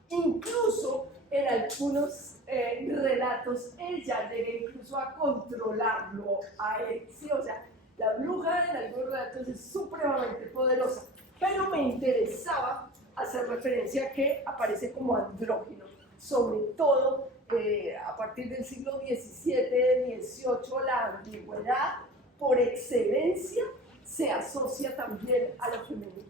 Incluso en algunos relatos ella llega incluso a controlarlo a él. ¿Sí? O sea, la bruja en algunos relatos es supremamente poderosa. Pero me interesaba hacer referencia a que aparece como andrógino, sobre todo a partir del siglo XVII, XVIII, la ambigüedad por excelencia se asocia también a lo femenino,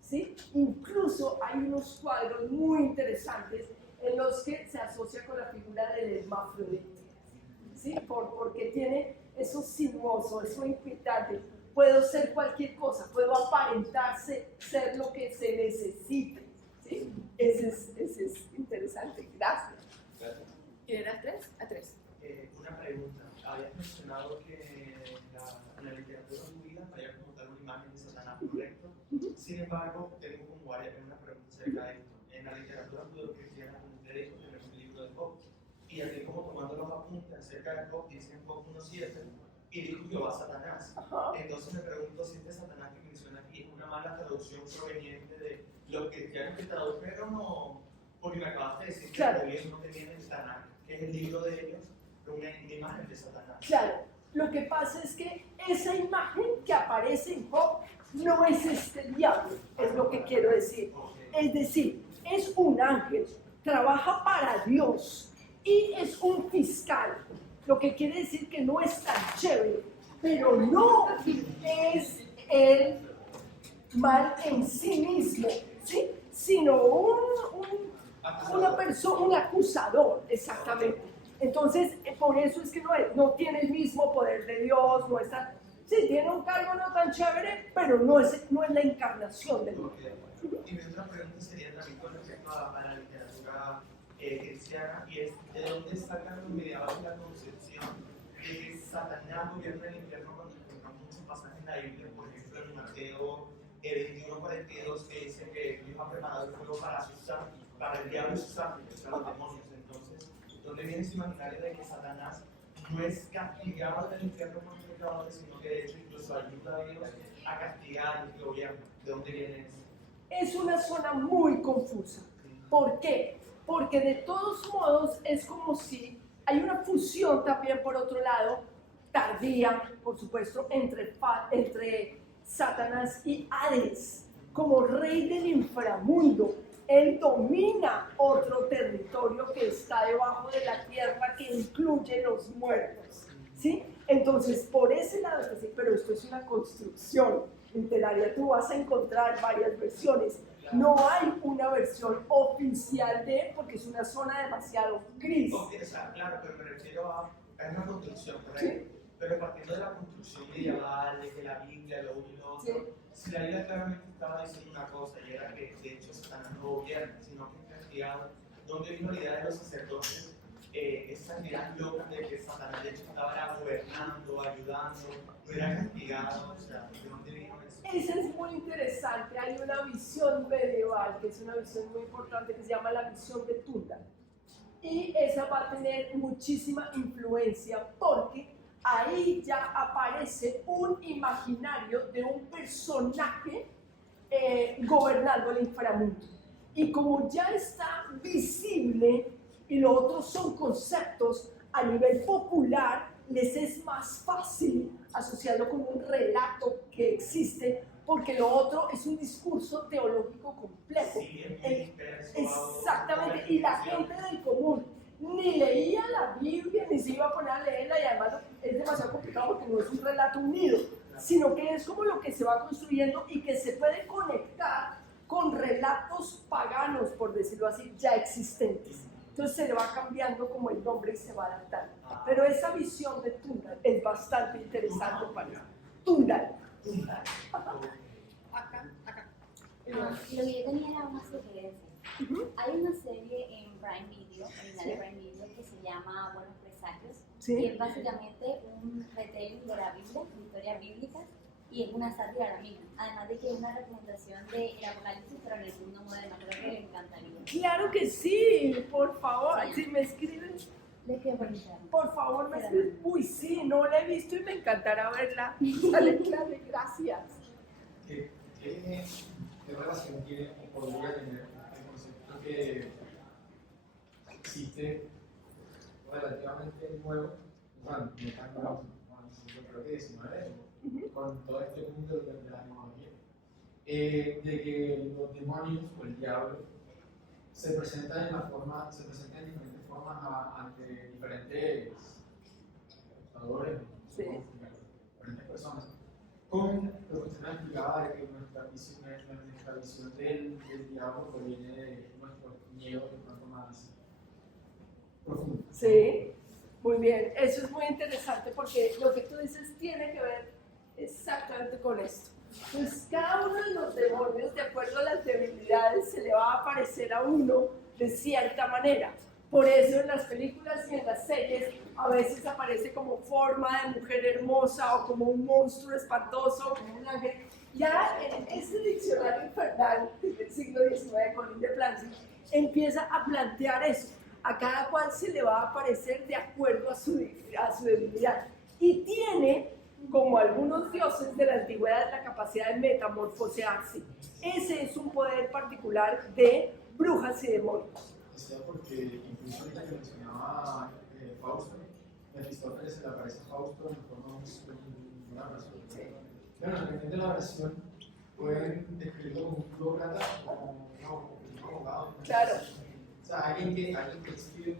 ¿sí? Incluso hay unos cuadros muy interesantes en los que se asocia con la figura del hermafrodita, ¿sí? Porque tiene eso sinuoso, eso inquietante. Puedo ser cualquier cosa, puedo aparentarse ser lo que se necesite, ¿sí? Ese es interesante. Gracias. ¿Quién era 3? A 3. Una pregunta. Habías mencionado que en la literatura judía había como tal una imagen de Satanás, ¿correcto? Sin embargo, tengo como una pregunta acerca de esto. En la literatura judeocristiana, como usted dijo, tenemos el libro de Job. Y aquí, como tomando los apuntes acerca de Job, dice en Job 1:7, y dijo Jehová a Satanás. Entonces me pregunto si este Satanás que menciona aquí es una mala traducción proveniente de los cristianos que tradujeron o porque me acabaste de decir que Claro. los judíos no tenían el Tanakh, que es el libro de ellos, una imagen de Satanás. Claro, lo que pasa es que esa imagen que aparece en Job no es este diablo, es lo que quiero decir. Es decir, es un ángel, trabaja para Dios y es un fiscal, lo que quiere decir que no es tan chévere, pero no es el mal en sí mismo, ¿sí? Sino una persona, un acusador, exactamente. Entonces, por eso es que no tiene el mismo poder de Dios, no está, sí, tiene un cargo no tan chévere, pero no es la encarnación de Dios. Y mi otra pregunta sería también con respecto a la literatura cristiana, y es de dónde sacan los mediadores la concepción de que Satanás gobierna el infierno cuando encontramos muchos pasajes en la Biblia, por ejemplo en Mateo 21:42, que dice que Dios ha preparado el fuego para el diablo y sus ángeles, para los demonios. Entonces, ¿dónde viene ese imaginario de que Satanás no es castigado del infierno por los pecadores, sino que de hecho incluso ayuda a Dios a castigar el gobierno? ¿De dónde viene eso? Es una zona muy confusa. ¿Por qué? Porque de todos modos es como si hay una fusión también por otro lado, tardía, por supuesto, entre Satanás y Hades, como rey del inframundo. Él domina otro territorio que está debajo de la tierra, que incluye los muertos, ¿sí? Entonces, por ese lado, pero esto es una construcción literaria, tú vas a encontrar varias versiones. No hay una versión oficial de él porque es una zona demasiado gris. Okay, o sea, claro, pero me refiero a una construcción, ¿correcto? Sí. Pero partiendo de la construcción medieval, de que la Biblia, lo uno y lo otro, Sí. si la Biblia claramente estaba diciendo una cosa y era que de hecho Satanás no gobierna, sino que es castigado, ¿dónde vino la idea de los sacerdotes? Esas ideas locas de que Satanás de hecho estaba gobernando, ayudando, no era castigado, o sea, ¿de dónde vino eso? Ese es muy interesante. Hay una visión medieval, que es una visión muy importante, que se llama la visión de Tyndall. Y esa va a tener muchísima influencia porque ahí ya aparece un imaginario de un personaje gobernando el inframundo. Y como ya está visible y lo otro son conceptos a nivel popular, les es más fácil asociarlo con un relato que existe, porque lo otro es un discurso teológico complejo. Sí, Exactamente, y la gente del común ni leía la Biblia, ni se iba a poner a leerla, y además es demasiado complicado porque no es un relato unido, sino que es como lo que se va construyendo y que se puede conectar con relatos paganos, por decirlo así, ya existentes. Entonces se le va cambiando como el nombre y se va adaptando. Pero esa visión de Tyndall es bastante interesante para mí. Tyndall. Acá. Lo que yo tenía era una sugerencia. Hay una serie en Prime Video, en la de Prime Video, que se llama Buenos Presagios, Sí. que es básicamente un retelling de la Biblia, de historias bíblicas, y es una sátira a la misma. Además de que es una representación del Apocalipsis, pero en el mundo moderno. Creo que le encantaría. Claro que sí, por favor, si me escriben, Les quiero preguntar. por favor me escriben. Uy, sí, no la he visto y me encantará verla. Dale, claro, gracias. ¿Qué relación tiene o podría tener el concepto que existe relativamente nuevo, o sea, no tan nuevo, yo creo que 19, con todo este mundo de la tecnología, de que los demonios o el diablo se presentan en diferentes formas ante diferentes espectadores, Sí. diferentes personas. Con lo que usted me explicaba de que nuestra visión del diablo proviene de nuestro miedo de pronto más profundo. Sí, muy bien. Eso es muy interesante porque lo que tú dices tiene que ver exactamente con esto. Pues cada uno de los demonios, de acuerdo a las debilidades, se le va a aparecer a uno de cierta manera. Por eso en las películas y en las series a veces aparece como forma de mujer hermosa o como un monstruo espantoso o como un ángel. Ya en este diccionario infernal del siglo XIX, Colin de Plancy, empieza a plantear eso. A cada cual se le va a aparecer de acuerdo a su debilidad. Y tiene, como algunos dioses de la antigüedad, la capacidad de metamorfosearse. Ese es un poder particular de brujas y demonios. Sea porque incluso ahorita que mencionaba Fausto, Mefistófeles se le aparece a Fausto en forma de una oración. Bueno, dependiendo de la oración, pueden describirlo como un burócrata o como un abogado. Claro. O sea, alguien que escribe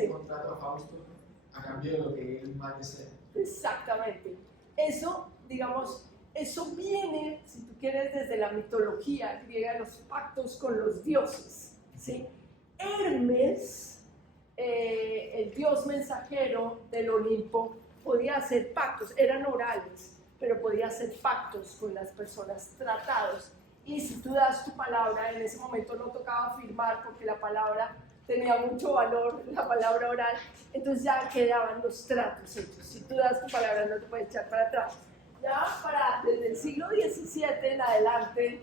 un contrato a Fausto a cambio de lo que él más desea. Exactamente. Eso, digamos, eso viene, si tú quieres, desde la mitología griega, los pactos con los dioses, ¿sí? Hermes, el dios mensajero del Olimpo, podía hacer pactos, eran orales, pero podía hacer pactos con las personas, tratados. Y si tú das tu palabra, en ese momento no tocaba firmar porque la palabra tenía mucho valor, la palabra oral, entonces ya quedaban los tratos hechos. Si tú das tu palabra no te puedes echar para atrás. Ya desde el siglo XVII en adelante,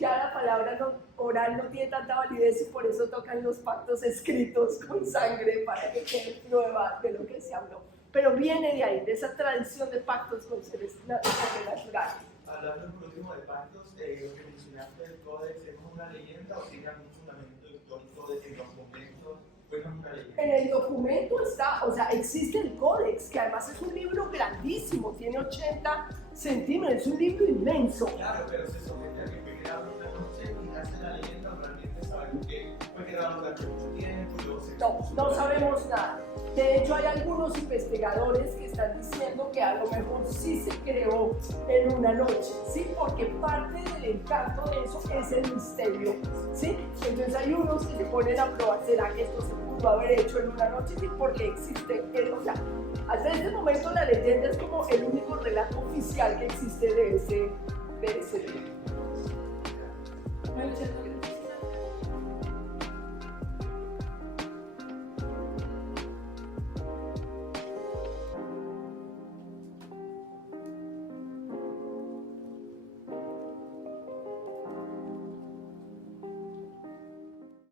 ya la palabra oral no tiene tanta validez y por eso tocan los pactos escritos con sangre para que quede prueba de lo que se habló. Pero viene de ahí, de esa tradición de pactos con seres naturales. Hablando por último de pactos, lo que mencionaste del códex, ¿es una leyenda o tiene algún fundamento histórico de que los momentos fueron una leyenda? En el documento está, o sea, existe el códex, que además es un libro grandísimo, tiene 80 centímetros, es un libro inmenso. Claro, pero se somete a que fue creado una noche y hace la leyenda realmente saber que fue creado durante mucho tiempo y luego se... No sabemos nada. De hecho, hay algunos investigadores que están diciendo que a lo mejor sí se creó en una noche, ¿sí? Porque parte del encanto de eso es el misterio, ¿sí? Entonces hay unos que se ponen a probar, ¿será que esto se pudo haber hecho en una noche? Sí, porque existe, o sea, hasta este momento la leyenda es como el único relato oficial que existe de ese libro.